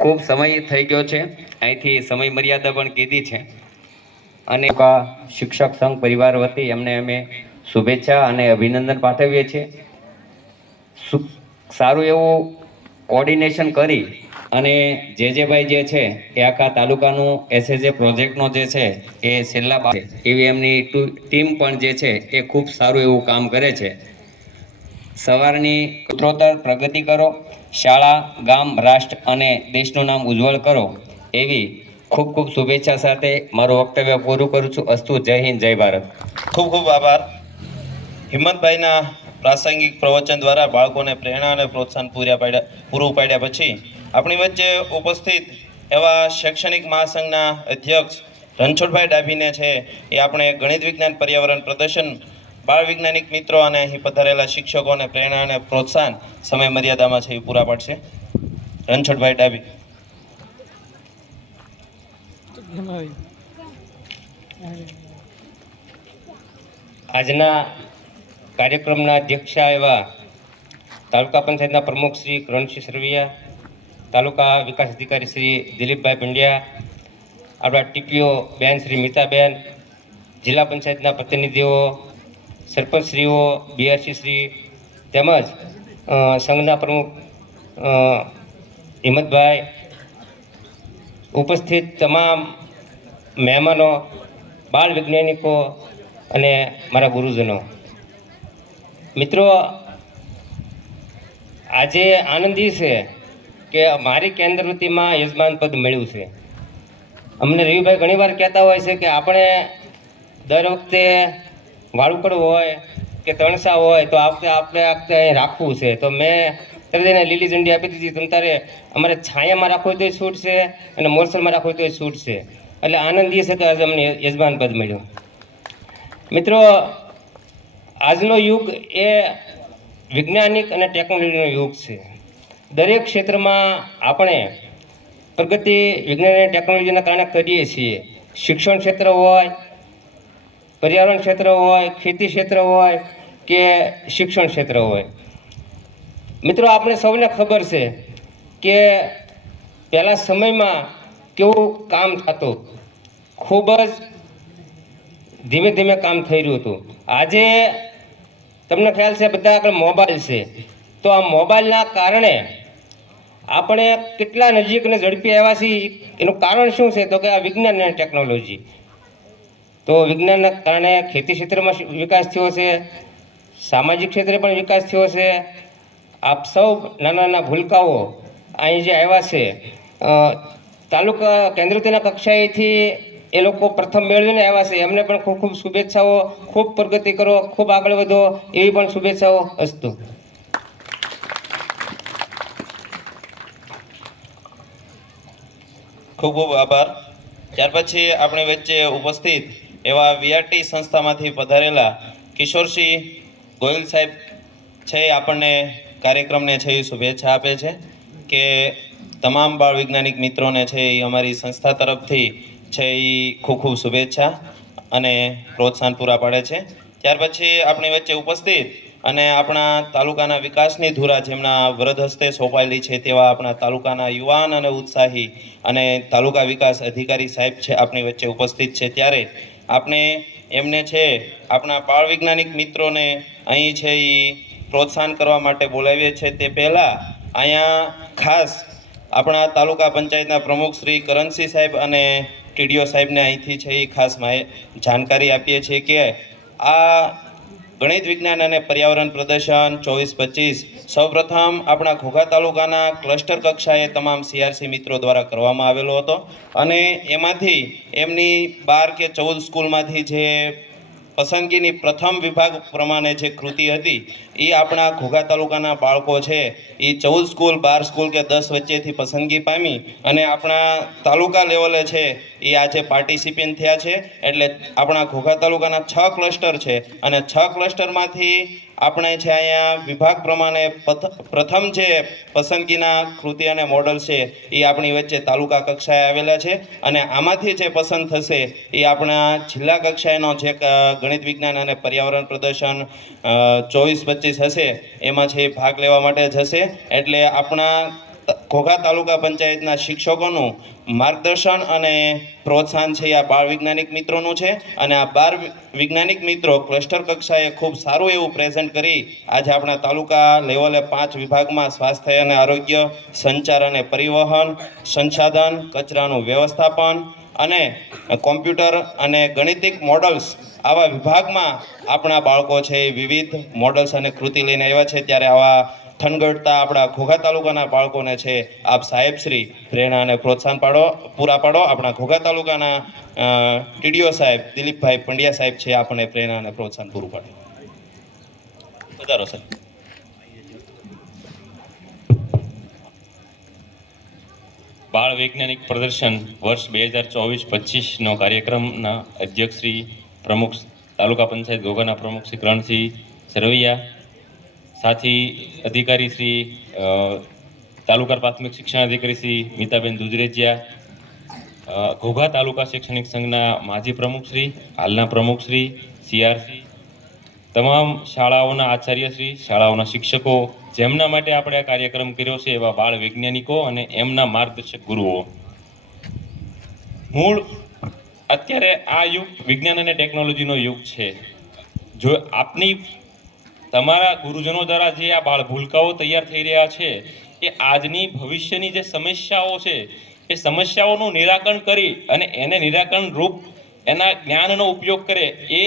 ખૂબ સમય થઈ ગયો છે, અહીંથી સમય મર્યાદા પણ કીધી છે અને શિક્ષક સંઘ પરિવાર વતી એમને અમે શુભેચ્છા અને અભિનંદન પાઠવીએ છીએ. સારું એવું કોર્ડિનેશન કરી અને જેભાઈ જે છે એ આખા તાલુકાનું એસએસએ પ્રોજેક્ટનો જે છે એ છેલ્લા એવી એમની ટીમ પણ જે છે એ ખૂબ સારું એવું કામ કરે છે. સવારની ઉત્તરોત્તર પ્રગતિ કરો, શાળા, ગામ, રાષ્ટ્ર અને દેશનું નામ ઉજ્જવળ કરો એવી ખૂબ ખૂબ શુભેચ્છા સાથે મારું વક્તવ્ય પૂરું કરું છું. અસ્તુ. જય હિન્દ, જય ભારત. ખૂબ ખૂબ આભાર. હિંમતભાઈના પ્રાસંગિક પ્રવચન દ્વારા બાળકોને પ્રેરણા અને પ્રોત્સાહન પૂરું પાડ્યા પછી આપણી વચ્ચે ઉપસ્થિત એવા શૈક્ષણિક મહાસંઘના અધ્યક્ષ રણછોડભાઈ ડાભીને છે એ આપણે ગણિત વિજ્ઞાન પર્યાવરણ પ્રદર્શન બાળ વૈજ્ઞાનિક મિત્રો અને અહીં પધારેલા શિક્ષકોને પ્રેરણા અને પ્રોત્સાહન સમય મર્યાદામાં છે એ પૂરા પાડશે. રણછોડભાઈ ડાભી. આજના કાર્યક્રમના અધ્યક્ષા એવા તાલુકા પંચાયતના પ્રમુખ શ્રી કરણસિંહ સરવૈયા, તાલુકા વિકાસ અધિકારી શ્રી દિલીપભાઈ પંડ્યા, આપણા ટીપીઓ બેન શ્રી મીતાબેન, જિલ્લા પંચાયતના પ્રતિનિધિઓ, સરપંચશ્રીઓ, બીઆરસી શ્રી તેમજ સંઘના પ્રમુખ હિંમતભાઈ, ઉપસ્થિત તમામ મહેમાનો, બાળ વૈજ્ઞાનિકો અને મારા ગુરુજનો. મિત્રો, આજે આનંદી છે કે મારી કેન્દ્રવૃત્તિમાં યજમાન પદ મળ્યું છે. અમને રવિભાઈ ઘણીવાર કહેતા હોય છે કે આપણે દર વખતે વાળુકડ હોય કે તણસા હોય તો આપણે અહીં રાખવું છે. તો મેં તરત એને લીલી ઝંડી આપી દીધી. તમ તારે અમારે છાયામાં રાખવું હોય તો છૂટ છે અને મોરસલમાં રાખવું હોય તો છૂટ છે. એટલે આનંદ એ છે કે આજે અમને યજમાન પદ મળ્યું. મિત્રો, આજનો યુગ એ વૈજ્ઞાનિક અને ટેકનોલોજીનો યુગ છે. દરેક ક્ષેત્રમાં આપણે પ્રગતિ વિજ્ઞાન અને ટેકનોલોજીના કારણે કરીએ છીએ. શિક્ષણ ક્ષેત્ર હોય, પર્યાવરણ ક્ષેત્ર હોય, ખેતી ક્ષેત્ર હોય કે શિક્ષણ ક્ષેત્ર હોય. મિત્રો, આપણે સૌને ખબર છે કે પહેલાં સમયમાં કેવું કામ થતું, ખૂબ જ ધીમે ધીમે કામ થઈ રહ્યું હતું. આજે તમને ખ્યાલ છે બધા આગળ મોબાઈલ છે. તો આ મોબાઈલના કારણે આપણે કેટલા નજીક અને ઝડપી આવ્યા છીએ. એનું કારણ શું છે? તો કે આ વિજ્ઞાન અને ટેકનોલોજી. તો વિજ્ઞાનના કારણે ખેતી ક્ષેત્રમાં વિકાસ થયો છે, સામાજિક ક્ષેત્રે પણ વિકાસ થયો છે. આપ સૌ નાના નાના ભૂલકાઓ અહીં જે આવ્યા છે, તાલુકા કેન્દ્રવૃત્તિના કક્ષાએથી એ લોકો પ્રથમ મેળવીને આવ્યા છે. એમને પણ ખૂબ ખૂબ શુભેચ્છાઓ. ખૂબ પ્રગતિ કરો, ખૂબ આગળ વધો એવી પણ શુભેચ્છાઓ. અસ્તુ. ખૂબ ખૂબ આભાર. ત્યાર પછી આપણી વચ્ચે ઉપસ્થિત એવા વીઆરટી સંસ્થામાંથી પધારેલા કિશોરસિંહ ગોયલ સાહેબ છે એ આપણને કાર્યક્રમને છે એ શુભેચ્છા આપે છે કે તમામ બાળ વૈજ્ઞાનિક મિત્રોને છે એ અમારી સંસ્થા તરફથી છે એ ખૂબ ખૂબ શુભેચ્છા અને પ્રોત્સાહન પૂરા પાડે છે. ત્યાર પછી આપણી વચ્ચે ઉપસ્થિત અને આપણા તાલુકાના વિકાસની ધુરા જેમના વરદ હસ્તે સોંપાયેલી છે તેવા આપણા તાલુકાના યુવાન અને ઉત્સાહી અને તાલુકા વિકાસ અધિકારી સાહેબ છે આપણી વચ્ચે ઉપસ્થિત છે. ત્યારે આપણે એમને છે આપણા બાળ વૈજ્ઞાનિક મિત્રોને અહીં છે એ પ્રોત્સાહન કરવા માટે બોલાવીએ છીએ. તે પહેલાં અહીંયા ખાસ આપણા તાલુકા પંચાયતના પ્રમુખ શ્રી કરણસિંહ સાહેબ અને ટીડીઓ સાહેબને અહીંથી છે એ ખાસ જાણકારી આપીએ છીએ કે આ ગણિત વિજ્ઞાન અને પર્યાવરણ પ્રદર્શન 24-25 સૌપ્રથમ આપણા ઘોઘા તાલુકાના ક્લસ્ટર કક્ષાએ તમામ સીઆરસી મિત્રો દ્વારા કરવામાં આવેલો હતો અને એમાંથી એમની 12 કે 14 સ્કૂલમાંથી જે પસંદગીની પ્રથમ વિભાગ પ્રમાણે જે કૃતિ હતી એ આપણા ઘોઘા તાલુકાના બાળકો છે એ 14 સ્કૂલ 12 સ્કૂલ કે 10 વચ્ચેથી પસંદગી પામી અને આપણા તાલુકા લેવલે છે એ આજે પાર્ટિસિપેન્ટ થયા છે. એટલે આપણા ઘોઘા તાલુકાના 6 ક્લસ્ટર છે અને 6 ક્લસ્ટરમાંથી આપણે છે અહીંયા વિભાગ પ્રમાણે પ્રથમ જે પસંદગીના કૃતિ અને મોડલ છે એ આપણી વચ્ચે તાલુકા કક્ષાએ આવેલા છે અને આમાંથી જે પસંદ થશે એ આપણા જિલ્લા કક્ષાએનો જે ગણિત વિજ્ઞાન અને પર્યાવરણ પ્રદર્શન 24-25 હશે એમાં છે ભાગ લેવા માટે જશે. એટલે આપણા ઘોઘા તાલુકા પંચાયતના શિક્ષકોનું માર્ગદર્શન અને પ્રોત્સાહન છે આ બાળ વૈજ્ઞાનિક મિત્રોનું છે અને આ બાળ વૈજ્ઞાનિક મિત્રો ક્લસ્ટર કક્ષાએ ખૂબ સારું એવું પ્રેઝન્ટ કરી આજે આપણા તાલુકા લેવલે 5 વિભાગમાં સ્વાસ્થ્ય અને આરોગ્ય, સંચાર અને પરિવહન, સંસાધન, કચરાનું વ્યવસ્થાપન અને કોમ્પ્યુટર અને ગણિતિક મોડલ્સ આવા વિભાગમાં આપણા બાળકો છે એ વિવિધ મોડલ્સ અને કૃતિ લઈને આવ્યા છે. ત્યારે આવા થનગડતા આપણા ઘોઘા તાલુકાના બાળકોને છે આપ સાહેબશ્રી પ્રેરણા અને પ્રોત્સાહન પૂરા પાડો. આપણા ઘોઘા તાલુકાના ટીડીઓ સાહેબ દિલીપભાઈ પંડ્યા સાહેબ છે આપણને પ્રેરણા અને પ્રોત્સાહન પૂરું પાડે. વધારો સાહેબ. બાળ વૈજ્ઞાનિક પ્રદર્શન વર્ષ 2024-25નો કાર્યક્રમના અધ્યક્ષ શ્રી પ્રમુખ તાલુકા પંચાયત ઘોઘાના પ્રમુખ શ્રી કરણસિંહ સરવૈયા, સાથી અધિકારી શ્રી તાલુકા પ્રાથમિક શિક્ષણ અધિકારી શ્રી મીતાબેન દુધરેજિયા, ઘોઘા તાલુકા શૈક્ષણિક સંઘના માજી પ્રમુખ શ્રી, હાલના પ્રમુખ શ્રી, સીઆરસી, તમામ શાળાઓના આચાર્યશ્રી, શાળાઓના શિક્ષકો, જેમના માટે આપણે આ કાર્યક્રમ કર્યો છે એવા બાળ વૈજ્ઞાનિકો અને એમના માર્ગદર્શક ગુરુઓ. મૂળ અત્યારે આ યુગ વિજ્ઞાન અને ટેકનોલોજીનો યુગ છે. જો તમારા ગુરુજનો દ્વારા જે આ બાળ ભૂલકાઓ તૈયાર થઈ રહ્યા છે એ આજની ભવિષ્યની જે સમસ્યાઓ છે એ સમસ્યાઓનું નિરાકરણ કરી અને એને નિરાકરણ રૂપ એના જ્ઞાનનો ઉપયોગ કરે એ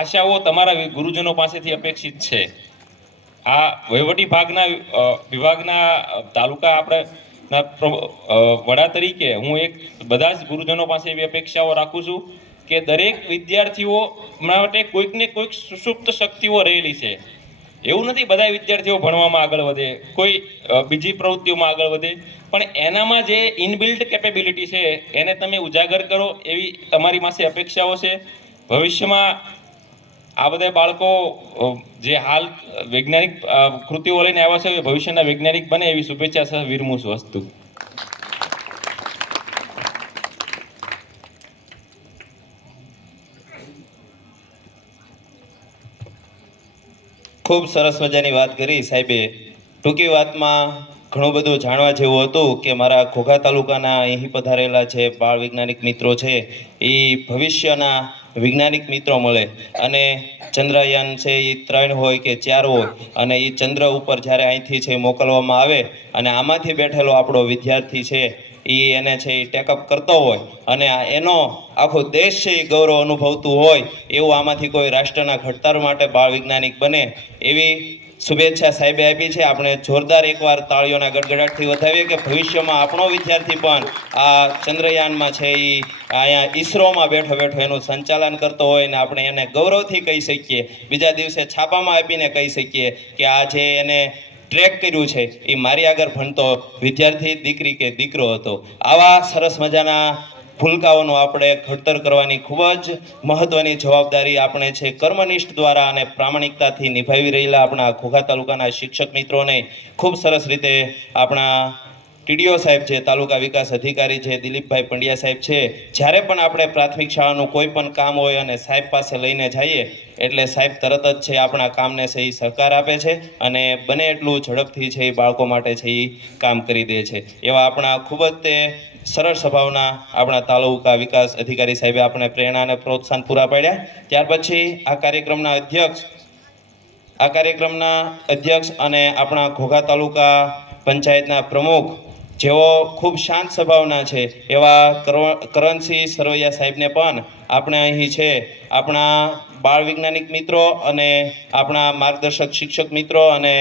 આશાઓ તમારા ગુરુજનો પાસેથી અપેક્ષિત છે. આ વહીવટી વિભાગના તાલુકા આપણે વડા તરીકે હું બધા જ ગુરુજનો પાસે એવી અપેક્ષાઓ રાખું છું કે દરેક વિદ્યાર્થીઓ માટે કોઈક ને કોઈક સુષુપ્ત શક્તિઓ રહેલી છે. એવું નથી બધા વિદ્યાર્થીઓ ભણવામાં આગળ વધે, કોઈ બીજી પ્રવૃત્તિઓમાં આગળ વધે, પણ એનામાં જે ઇનબિલ્ટ કેપેબિલિટી છે એને તમે ઉજાગર કરો એવી તમારી પાસે અપેક્ષાઓ છે. ભવિષ્યમાં આ બધા બાળકો જે હાલ વૈજ્ઞાનિક કૃતિઓ લઈને આવ્યા છે એ ભવિષ્યના વૈજ્ઞાનિક બને એવી શુભેચ્છા સહ વિરમું છું. અસ્તુ. ખૂબ સરસ મજાની વાત કરી સાહેબે. ટૂંકી વાતમાં ઘણું બધું જાણવા જેવું હતું કે મારા ઘોઘા તાલુકાના અહીં પધારેલા જે બાળ વૈજ્ઞાનિક મિત્રો છે એ ભવિષ્યના વૈજ્ઞાનિક મિત્રો મળે અને ચંદ્રયાન છે એ 3 હોય કે 4 હોય અને એ ચંદ્ર ઉપર જ્યારે અહીંથી છે મોકલવામાં આવે અને આમાંથી બેઠેલો આપણો વિદ્યાર્થી છે એને છે એ ટેકઅપ કરતો હોય અને એનો આખો દેશ છે એ ગૌરવ અનુભવતું હોય એવું આમાંથી કોઈ રાષ્ટ્રના ઘડતર માટે બાળ વૈજ્ઞાનિક બને એવી શુભેચ્છા સાહેબે આપી છે. આપણે જોરદાર એકવાર તાળીઓના ગડગડાટથી વધાવીએ કે ભવિષ્યમાં આપણો વિદ્યાર્થી પણ આ ચંદ્રયાનમાં છે એ અહીંયા ઈસરોમાં બેઠો બેઠો એનું સંચાલન કરતો હોય ને આપણે એને ગૌરવથી કહી શકીએ, બીજા દિવસે છાપામાં આપીને કહી શકીએ કે આ જે એને ટ્રેક કર્યું છે એ મારી આગળ ભણતો વિદ્યાર્થી દીકરી કે દીકરો હતો. આવા સરસ મજાના ભૂલકાઓનું આપણે ઘડતર કરવાની ખૂબ જ મહત્ત્વની જવાબદારી આપણે છે કર્મનિષ્ઠ દ્વારા અને પ્રામાણિકતાથી નિભાવી રહેલા આપણા ઘોઘા તાલુકાના શિક્ષક મિત્રોને ખૂબ સરસ રીતે આપણા ટીડીઓ સાહેબ છે, તાલુકા વિકાસ અધિકારી છે દિલીપભાઈ પંડ્યા સાહેબ છે, જ્યારે પણ આપણે પ્રાથમિક શાળાનું કોઈ પણ કામ હોય અને સાહેબ પાસે લઈને જઈએ એટલે સાહેબ તરત જ છે આપણા કામને છે એ સહકાર આપે છે અને બને એટલું ઝડપથી છે એ બાળકો માટે છે એ કામ કરી દે છે. એવા આપણા ખૂબ જ તે સરળ સ્વભાવના આપણા તાલુકા વિકાસ અધિકારી સાહેબે આપણે પ્રેરણા અને પ્રોત્સાહન પૂરા પાડ્યા. ત્યાર પછી આ કાર્યક્રમના અધ્યક્ષ અને આપણા ઘોઘા તાલુકા પંચાયતના પ્રમુખ જેઓ ખૂબ શાંત સ્વભાવના છે એવા કરણસિંહ સરવૈયા સાહેબને પણ આપણે અહીં છે આપણા બાળ વૈજ્ઞાનિક મિત્રો અને આપણા માર્ગદર્શક શિક્ષક મિત્રો અને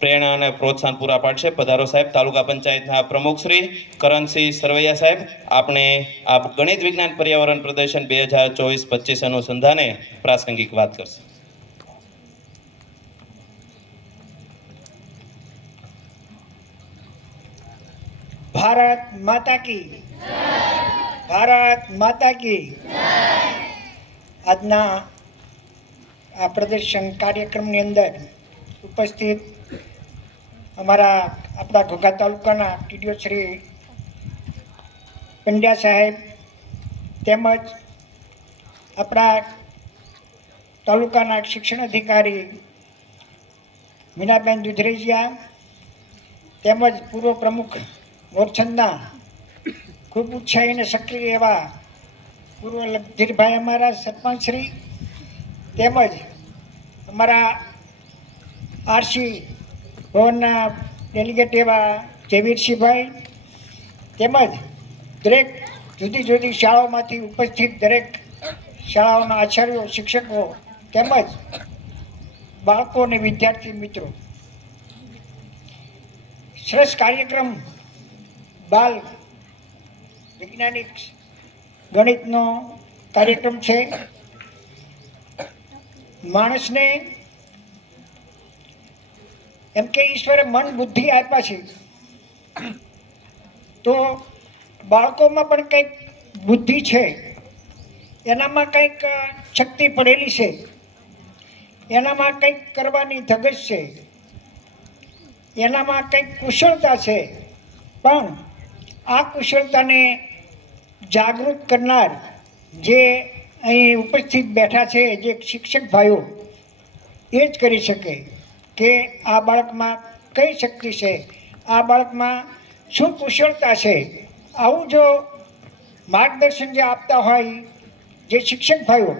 પ્રેરણા અને પ્રોત્સાહન પૂરા પાડશે. પધારો સાહેબ. તાલુકા પંચાયતના પ્રમુખ શ્રી કરણસિંહ સરવૈયા સાહેબ આપણે આ ગણિત વિજ્ઞાન પર્યાવરણ પ્રદર્શન 2024-25 અનુસંધાને પ્રાસંગિક વાત કરશે. ભારત માતા કી ભારત માતા કી. આજના આ પ્રદર્શન કાર્યક્રમની અંદર ઉપસ્થિત આપણા ઘોઘા તાલુકાના ટીડીઓ શ્રી પંડ્યા સાહેબ તેમજ આપણા તાલુકાના શિક્ષણ અધિકારી મીનાબેન દુધરેજિયા તેમજ પૂર્વ પ્રમુખ મોરચંદના ખૂબ ઉત્સાહી અને સક્રિય એવા પૂર્વ લગધીરભાઈ અમારા સરપંચશ્રી તેમજ અમારા આરસી ભવનના ડેલિગેટ એવા જયવીરસિંહભાઈ તેમજ દરેક જુદી જુદી શાળાઓમાંથી ઉપસ્થિત દરેક શાળાઓના આચાર્યો, શિક્ષકો તેમજ બાળકો અને વિદ્યાર્થી મિત્રો, સરસ કાર્યક્રમ બાલ વૈજ્ઞાનિક ગણિતનો કાર્યક્રમ છે. માણસને એમ કે ઈશ્વરે મન બુદ્ધિ આપ્યા છે, તો બાળકોમાં પણ કંઈક બુદ્ધિ છે, એનામાં કંઈક શક્તિ પડેલી છે, એનામાં કંઈક કરવાની ધગશ છે, એનામાં કંઈક કુશળતા છે. પણ આ કુશળતાને જાગૃત કરનાર જે અહીં ઉપસ્થિત બેઠા છે, જે શિક્ષક ભાઈઓ, એ જ કરી શકે કે આ બાળકમાં કઈ શક્તિ છે, આ બાળકમાં શું કુશળતા છે. આવું જો માર્ગદર્શન જે આપતા હોય જે શિક્ષક ભાઈઓ,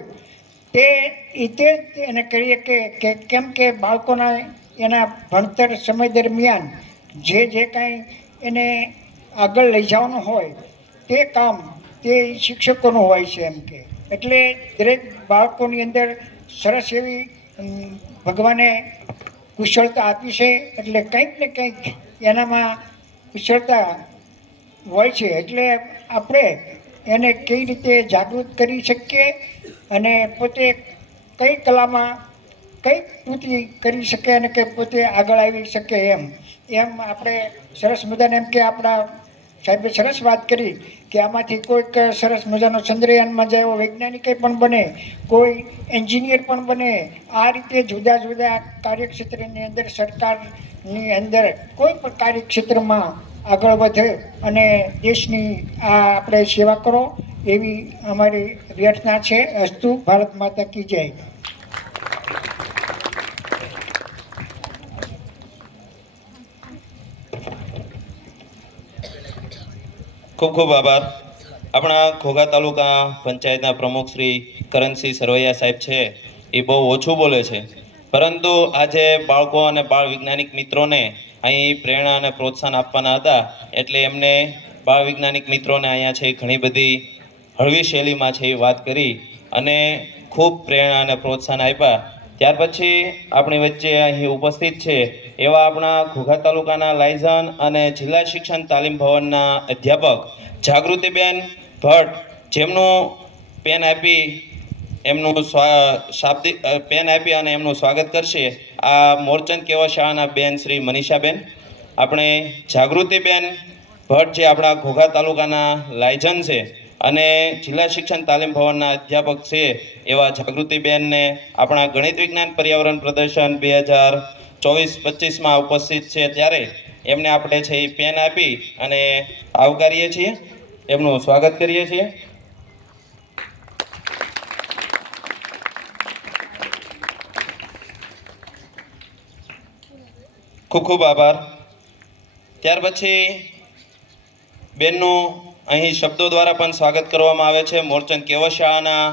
તે રીતે જ એને કરીએ કે કેમ કે બાળકોના એના ભણતર સમય દરમિયાન જે કાંઈ એને આગળ લઈ જવાનું હોય તે કામ તે શિક્ષકોનું હોય છે. એમ કે એટલે દરેક બાળકોની અંદર સરસ એવી ભગવાને કુશળતા આપી છે. એટલે કંઈક ને કંઈક એનામાં કુશળતા હોય છે. એટલે આપણે એને કઈ રીતે જાગૃત કરી શકીએ અને પોતે કઈ કલામાં કઈ કૃતિ કરી શકે અને કે પોતે આગળ આવી શકે એમ આપણે સરસ મજાને એમ કે આપણા સાહેબે સરસ વાત કરી કે આમાંથી કોઈક સરસ મજાનો ચંદ્રયાનમાં જાય એવો વૈજ્ઞાનિક પણ બને, કોઈ એન્જિનિયર પણ બને. આ રીતે જુદા જુદા કાર્યક્ષેત્રની અંદર સરકારની અંદર કોઈ પણ કાર્યક્ષેત્રમાં આગળ વધે અને દેશની આ આપણે સેવા કરો એવી અમારી વ્યર્થના છે. અસ્તુ. ભારત માતા કી જય. ખૂબ ખૂબ આભાર. આપણા ઘોઘા તાલુકા પંચાયતના પ્રમુખ શ્રી કરણસિંહ સરવૈયા સાહેબ છે, એ બહુ ઓછું બોલે છે, પરંતુ આજે બાળકો અને બાળ વૈજ્ઞાનિક મિત્રોને અહીં પ્રેરણા અને પ્રોત્સાહન આપવાના હતા, એટલે એમને બાળ વૈજ્ઞાનિક મિત્રોને અહીંયા છે ઘણી બધી હળવી શૈલીમાં છે એ વાત કરી અને ખૂબ પ્રેરણા અને પ્રોત્સાહન આપ્યા. ત્યાર પછી આપણી વચ્ચે અહીં ઉપસ્થિત છે એવા આપણા ઘોઘા તાલુકાના લાયઝન અને જિલ્લા શિક્ષણ તાલીમ ભવનના અધ્યાપક જાગૃતિબેન ભટ્ટ, જેમનું પેન આપી શાબ્દિક પેન આપી અને એમનું સ્વાગત કરશે આ મોરચંદ કેવા શાળાના બેન શ્રી મનીષાબેન. આપણે જાગૃતિબેન ભટ્ટ જે આપણા ઘોઘા તાલુકાના લાયઝન છે અને જિલ્લા શિક્ષણ તાલીમ ભવનના અધ્યાપક છે એવા જાગૃતિબેનને આપણા ગણિત વિજ્ઞાન પર્યાવરણ પ્રદર્શન 2024-25માં ઉપસ્થિત છે, ત્યારે એમને આપણે છે એ પેન આપી અને આવકારીએ છીએ, એમનું સ્વાગત કરીએ છીએ. ખૂબ ખૂબ આભાર. ત્યાર પછી બેનનું અહીં શબ્દો દ્વારા પણ સ્વાગત કરવામાં આવે છે. મોરચંદ કેવર શાળાના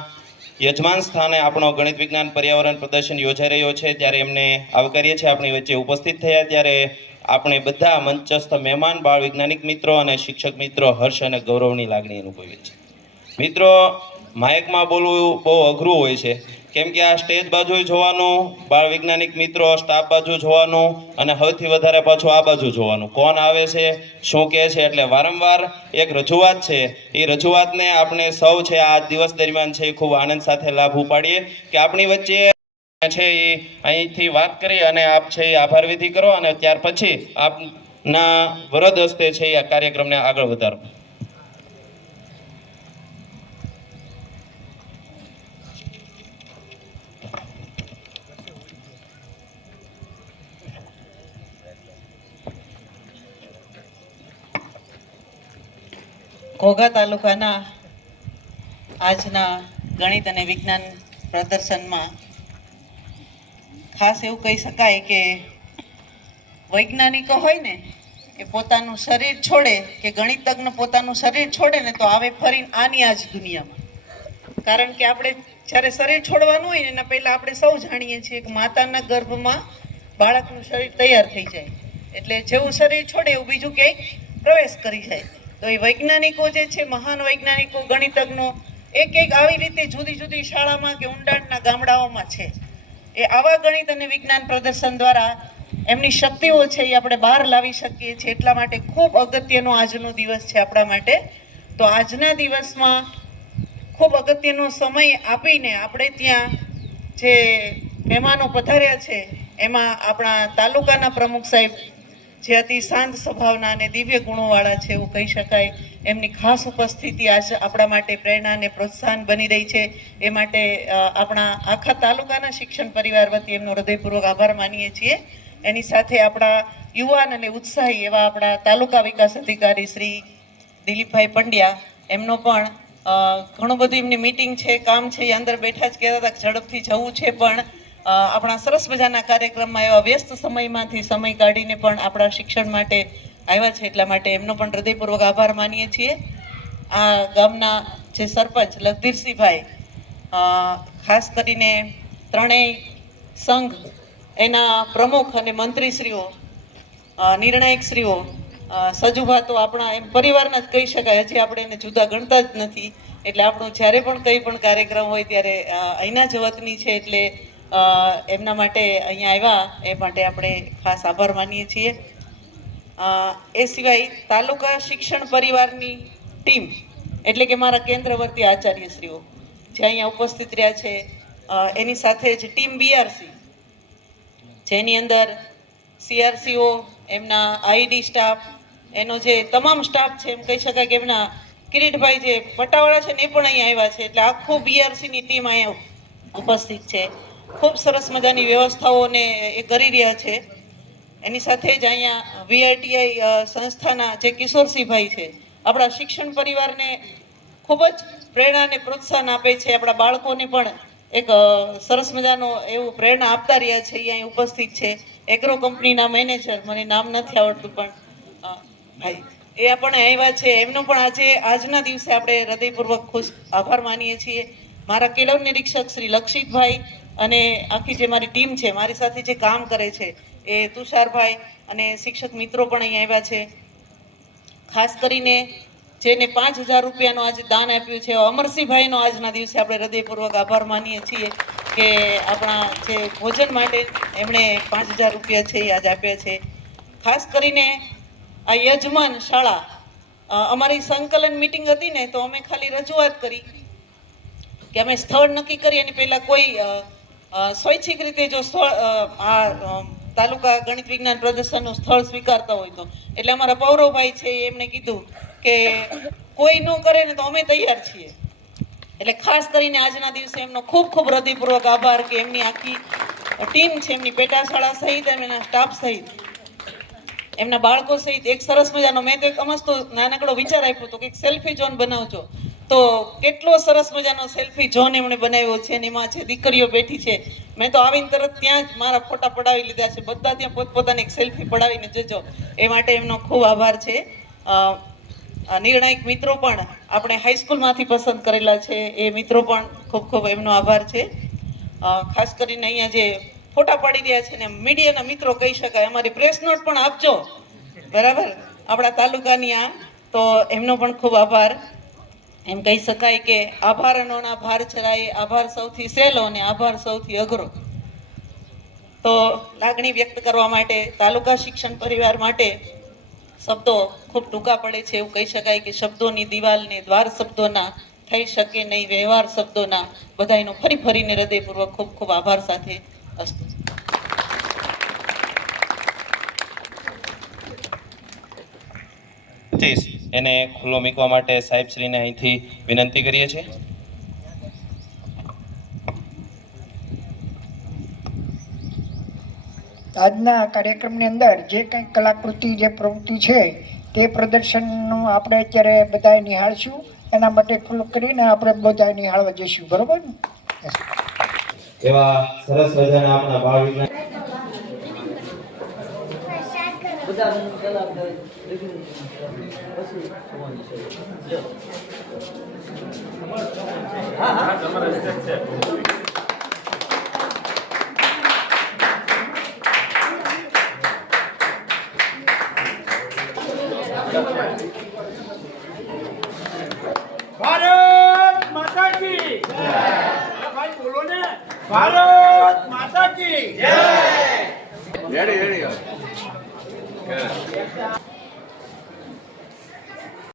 યજમાન સ્થાને આપણો ગણિત વિજ્ઞાન પર્યાવરણ પ્રદર્શન યોજાઈ રહ્યો છે, ત્યારે એમને આવકારીએ છીએ. આપણી વચ્ચે ઉપસ્થિત થયા ત્યારે આપણે બધા મંચસ્થ મહેમાન, બાળ વૈજ્ઞાનિક મિત્રો અને શિક્ષક મિત્રો હર્ષ અને ગૌરવની લાગણી અનુભવીએ છીએ. મિત્રો, માઇકમાં બોલવું બહુ અઘરું હોય છે, કેમ કે આ સ્ટેજ બાજુ જોવાનું, બાળ વૈજ્ઞાનિક મિત્રો સ્ટાફ બાજુ જોવાનું અને સૌથી વધારે પાછું આ બાજુ જોવાનું, કોણ આવે છે, શું કહે છે. એટલે વારંવાર એક રજૂઆત છે, એ રજૂઆતને આપણે સૌ છે આ દિવસ દરમિયાન છે ખૂબ આનંદ સાથે લાભ ઉપાડીએ કે આપણી વચ્ચે છે એ અહીંથી વાત કરી અને આપ છે એ આભાર વિધિ કરો અને ત્યાર પછી આપના વરદ હસ્તે છે એ આ કાર્યક્રમને આગળ વધારો. ઘોઘા તાલુકાના આજના ગણિત અને વિજ્ઞાન પ્રદર્શનમાં ખાસ એવું કહી શકાય કે વૈજ્ઞાનિકો હોય ને એ પોતાનું શરીર છોડે કે ગણિતજ્ઞ પોતાનું શરીર છોડે ને તો આવે ફરીને આની આ જ દુનિયામાં. કારણ કે આપણે જ્યારે શરીર છોડવાનું હોય ને એના પહેલાં આપણે સૌ જાણીએ છીએ કે માતાના ગર્ભમાં બાળકનું શરીર તૈયાર થઈ જાય એટલે જેવું શરીર છોડે એવું બીજું ક્યાંય પ્રવેશ કરી જાય. તો એ વૈજ્ઞાનિકો જે છે, મહાન વૈજ્ઞાનિકો, ગણિતજ્ઞો, એક આવી રીતે જુદી જુદી શાળામાં કે ઊંડાણના ગામડાઓમાં છે. એ આવા ગણિત અને વિજ્ઞાન પ્રદર્શન દ્વારા એમની શક્તિઓ છે એ આપણે બહાર લાવી શકીએ છીએ. એટલા માટે ખૂબ અગત્યનો આજનો દિવસ છે આપણા માટે. તો આજના દિવસમાં ખૂબ અગત્યનો સમય આપીને આપણે ત્યાં જે મહેમાનો પધાર્યા છે એમાં આપણા તાલુકાના પ્રમુખ સાહેબ જે અતિ શાંત સ્વભાવના અને દિવ્ય ગુણોવાળા છે એવું કહી શકાય, એમની ખાસ ઉપસ્થિતિ આજ આપણા માટે પ્રેરણા અને પ્રોત્સાહન બની રહી છે. એ માટે આપણા આખા તાલુકાના શિક્ષણ પરિવાર વતી એમનો હૃદયપૂર્વક આભાર માનીએ છીએ. એની સાથે આપણા યુવાન અને ઉત્સાહી એવા આપણા તાલુકા વિકાસ અધિકારી શ્રી દિલીપભાઈ પંડ્યા, એમનો પણ ઘણું બધું એમની મીટિંગ છે, કામ છે, એ અંદર બેઠા જ કહેતા હતા ઝડપથી જવું છે, પણ આપણા સરસ મજાના કાર્યક્રમમાં એવા વ્યસ્ત સમયમાંથી સમય કાઢીને પણ આપણા શિક્ષણ માટે આવ્યા છે. એટલા માટે એમનો પણ હૃદયપૂર્વક આભાર માનીએ છીએ. આ ગામના જે સરપંચ લખધીરસિંહભાઈ, ખાસ કરીને ત્રણેય સંઘ એના પ્રમુખ અને મંત્રીશ્રીઓ, નિર્ણાયકશ્રીઓ, સજુભા તો આપણા એમ પરિવારના જ કહી શકાય, હજી આપણે એને જુદા ગણતા જ નથી. એટલે આપણું જ્યારે પણ કંઈ પણ કાર્યક્રમ હોય ત્યારે અહીંના જ વતની છે, એટલે એમના માટે અહીંયા આવ્યા એ માટે આપણે ખાસ આભાર માનીએ છીએ. એ સિવાય તાલુકા શિક્ષણ પરિવારની ટીમ એટલે કે મારા કેન્દ્રવર્તી આચાર્યશ્રીઓ જે અહીંયા ઉપસ્થિત રહ્યા છે, એની સાથે જ ટીમ બીઆરસી જેની અંદર સીઆરસીઓ, એમના આઈડી સ્ટાફ, એનો જે તમામ સ્ટાફ છે, એમ કહી શકાય કે એમના કિરીટભાઈ જે પટાવાળા છે ને એ પણ અહીંયા આવ્યા છે. એટલે આખું બીઆરસીની ટીમ અહીંયા ઉપસ્થિત છે. ખૂબ સરસ મજાની વ્યવસ્થાઓને એ કરી રહ્યા છે. એની સાથે જ અહીંયા વીઆઈટીઆઈ સંસ્થાના જે કિશોરસિંહભાઈ છે, આપણા શિક્ષણ પરિવારને ખૂબ જ પ્રેરણા અને પ્રોત્સાહન આપે છે. આપણા બાળકોને પણ એક સરસ મજાનો એવું પ્રેરણા આપતા રહ્યા છે. એ અહીં ઉપસ્થિત છે. એગ્રો કંપનીના મેનેજર, મને નામ નથી આવડતું પણ ભાઈ એ પણ આવ્યા છે. એમનો પણ આજના દિવસે આપણે હૃદયપૂર્વક ખુશ આભાર માનીએ છીએ. મારા કેળવ નિરીક્ષક શ્રી લક્ષિતભાઈ અને આખી જે મારી ટીમ છે, મારી સાથે જે કામ કરે છે, એ તુષારભાઈ અને શિક્ષક મિત્રો પણ અહીંયા આવ્યા છે. ખાસ કરીને જેને 5,000 રૂપિયાનું આજે દાન આપ્યું છે અમરસિંહભાઈનો આજના દિવસે આપણે હૃદયપૂર્વક આભાર માનીએ છીએ કે આપણા જે ભોજન માટે એમણે 5,000 રૂપિયા છે એ આજે આપ્યા છે. ખાસ કરીને આ યજમાન શાળા, અમારી સંકલન મિટિંગ હતી ને, તો અમે ખાલી રજૂઆત કરી કે અમે સ્થળ નક્કી કરી એની પહેલાં કોઈ સ્વૈચ્છિક રીતે જો સ્થળ આ તાલુકા ગણિત વિજ્ઞાન પ્રદર્શનનું સ્થળ સ્વીકારતા હોય તો, એટલે અમારા પૌરવભાઈ છે એમણે કીધું કે કોઈ ન કરે ને તો અમે તૈયાર છીએ. એટલે ખાસ કરીને આજના દિવસે એમનો ખૂબ ખૂબ હૃદયપૂર્વક આભાર કે એમની આખી ટીમ છે, એમની પેટા શાળા સહિત એમના સ્ટાફ સહિત એમના બાળકો સહિત એક સરસ મજાનો, મેં તો એક અમસ્તો નાનકડો વિચાર આપ્યો હતો કે એક સેલ્ફી ઝોન બનાવજો, તો કેટલો સરસ મજાનો સેલ્ફી ઝોન એમણે બનાવ્યો છે. અને એમાં છે દીકરીઓ બેઠી છે. મેં તો આવીને તરત ત્યાં જ મારા ફોટા પડાવી લીધા છે. બધા ત્યાં પોતપોતાની એક સેલ્ફી પડાવીને જજો. એ માટે એમનો ખૂબ આભાર છે. નિર્ણાયક મિત્રો પણ આપણે હાઈસ્કૂલમાંથી પસંદ કરેલા છે, એ મિત્રો પણ ખૂબ ખૂબ એમનો આભાર છે. ખાસ કરીને અહીંયા જે ફોટા પાડી રહ્યા છે ને મીડિયાના મિત્રો કહી શકાય, અમારી પ્રેસ નોટ પણ આપજો, બરાબર, આપણા તાલુકાની આ, તો એમનો પણ ખૂબ આભાર. એમ કહી શકાય કે આભારનોના ભાર ચરાય, આભાર સૌથી સહેલો અને આભાર સૌથી અઘરો. તો લાગણી વ્યક્ત કરવા માટે તાલુકા શિક્ષણ પરિવાર માટે શબ્દો ખૂબ ટૂંકા પડે છે. એવું કહી શકાય કે શબ્દોની દિવાલને દ્વાર શબ્દોના થઈ શકે નહીં, વ્યવહાર શબ્દોના, બધાયનો ફરી ફરીને હૃદયપૂર્વક ખૂબ ખૂબ આભાર સાથે અસ્તુ. એને ખુલ્લો મૂકવા માટે સાહેબશ્રીને અહીંથી વિનંતી કરીએ છીએ. આજના કાર્યક્રમની અંદર જે કંઈ કલાકૃતિ, જે પ્રવૃત્તિ છે તે પ્રદર્શનનું આપણે અત્યારે બધાએ નિહાળશું. એના માટે ખુલ્લું કરીને આપણે બધાએ નિહાળવા જઈશું, બરોબર ને? એવા સરસ મજાના આપણા બાળ વિજ્ઞાન ભારત માતા કી જય.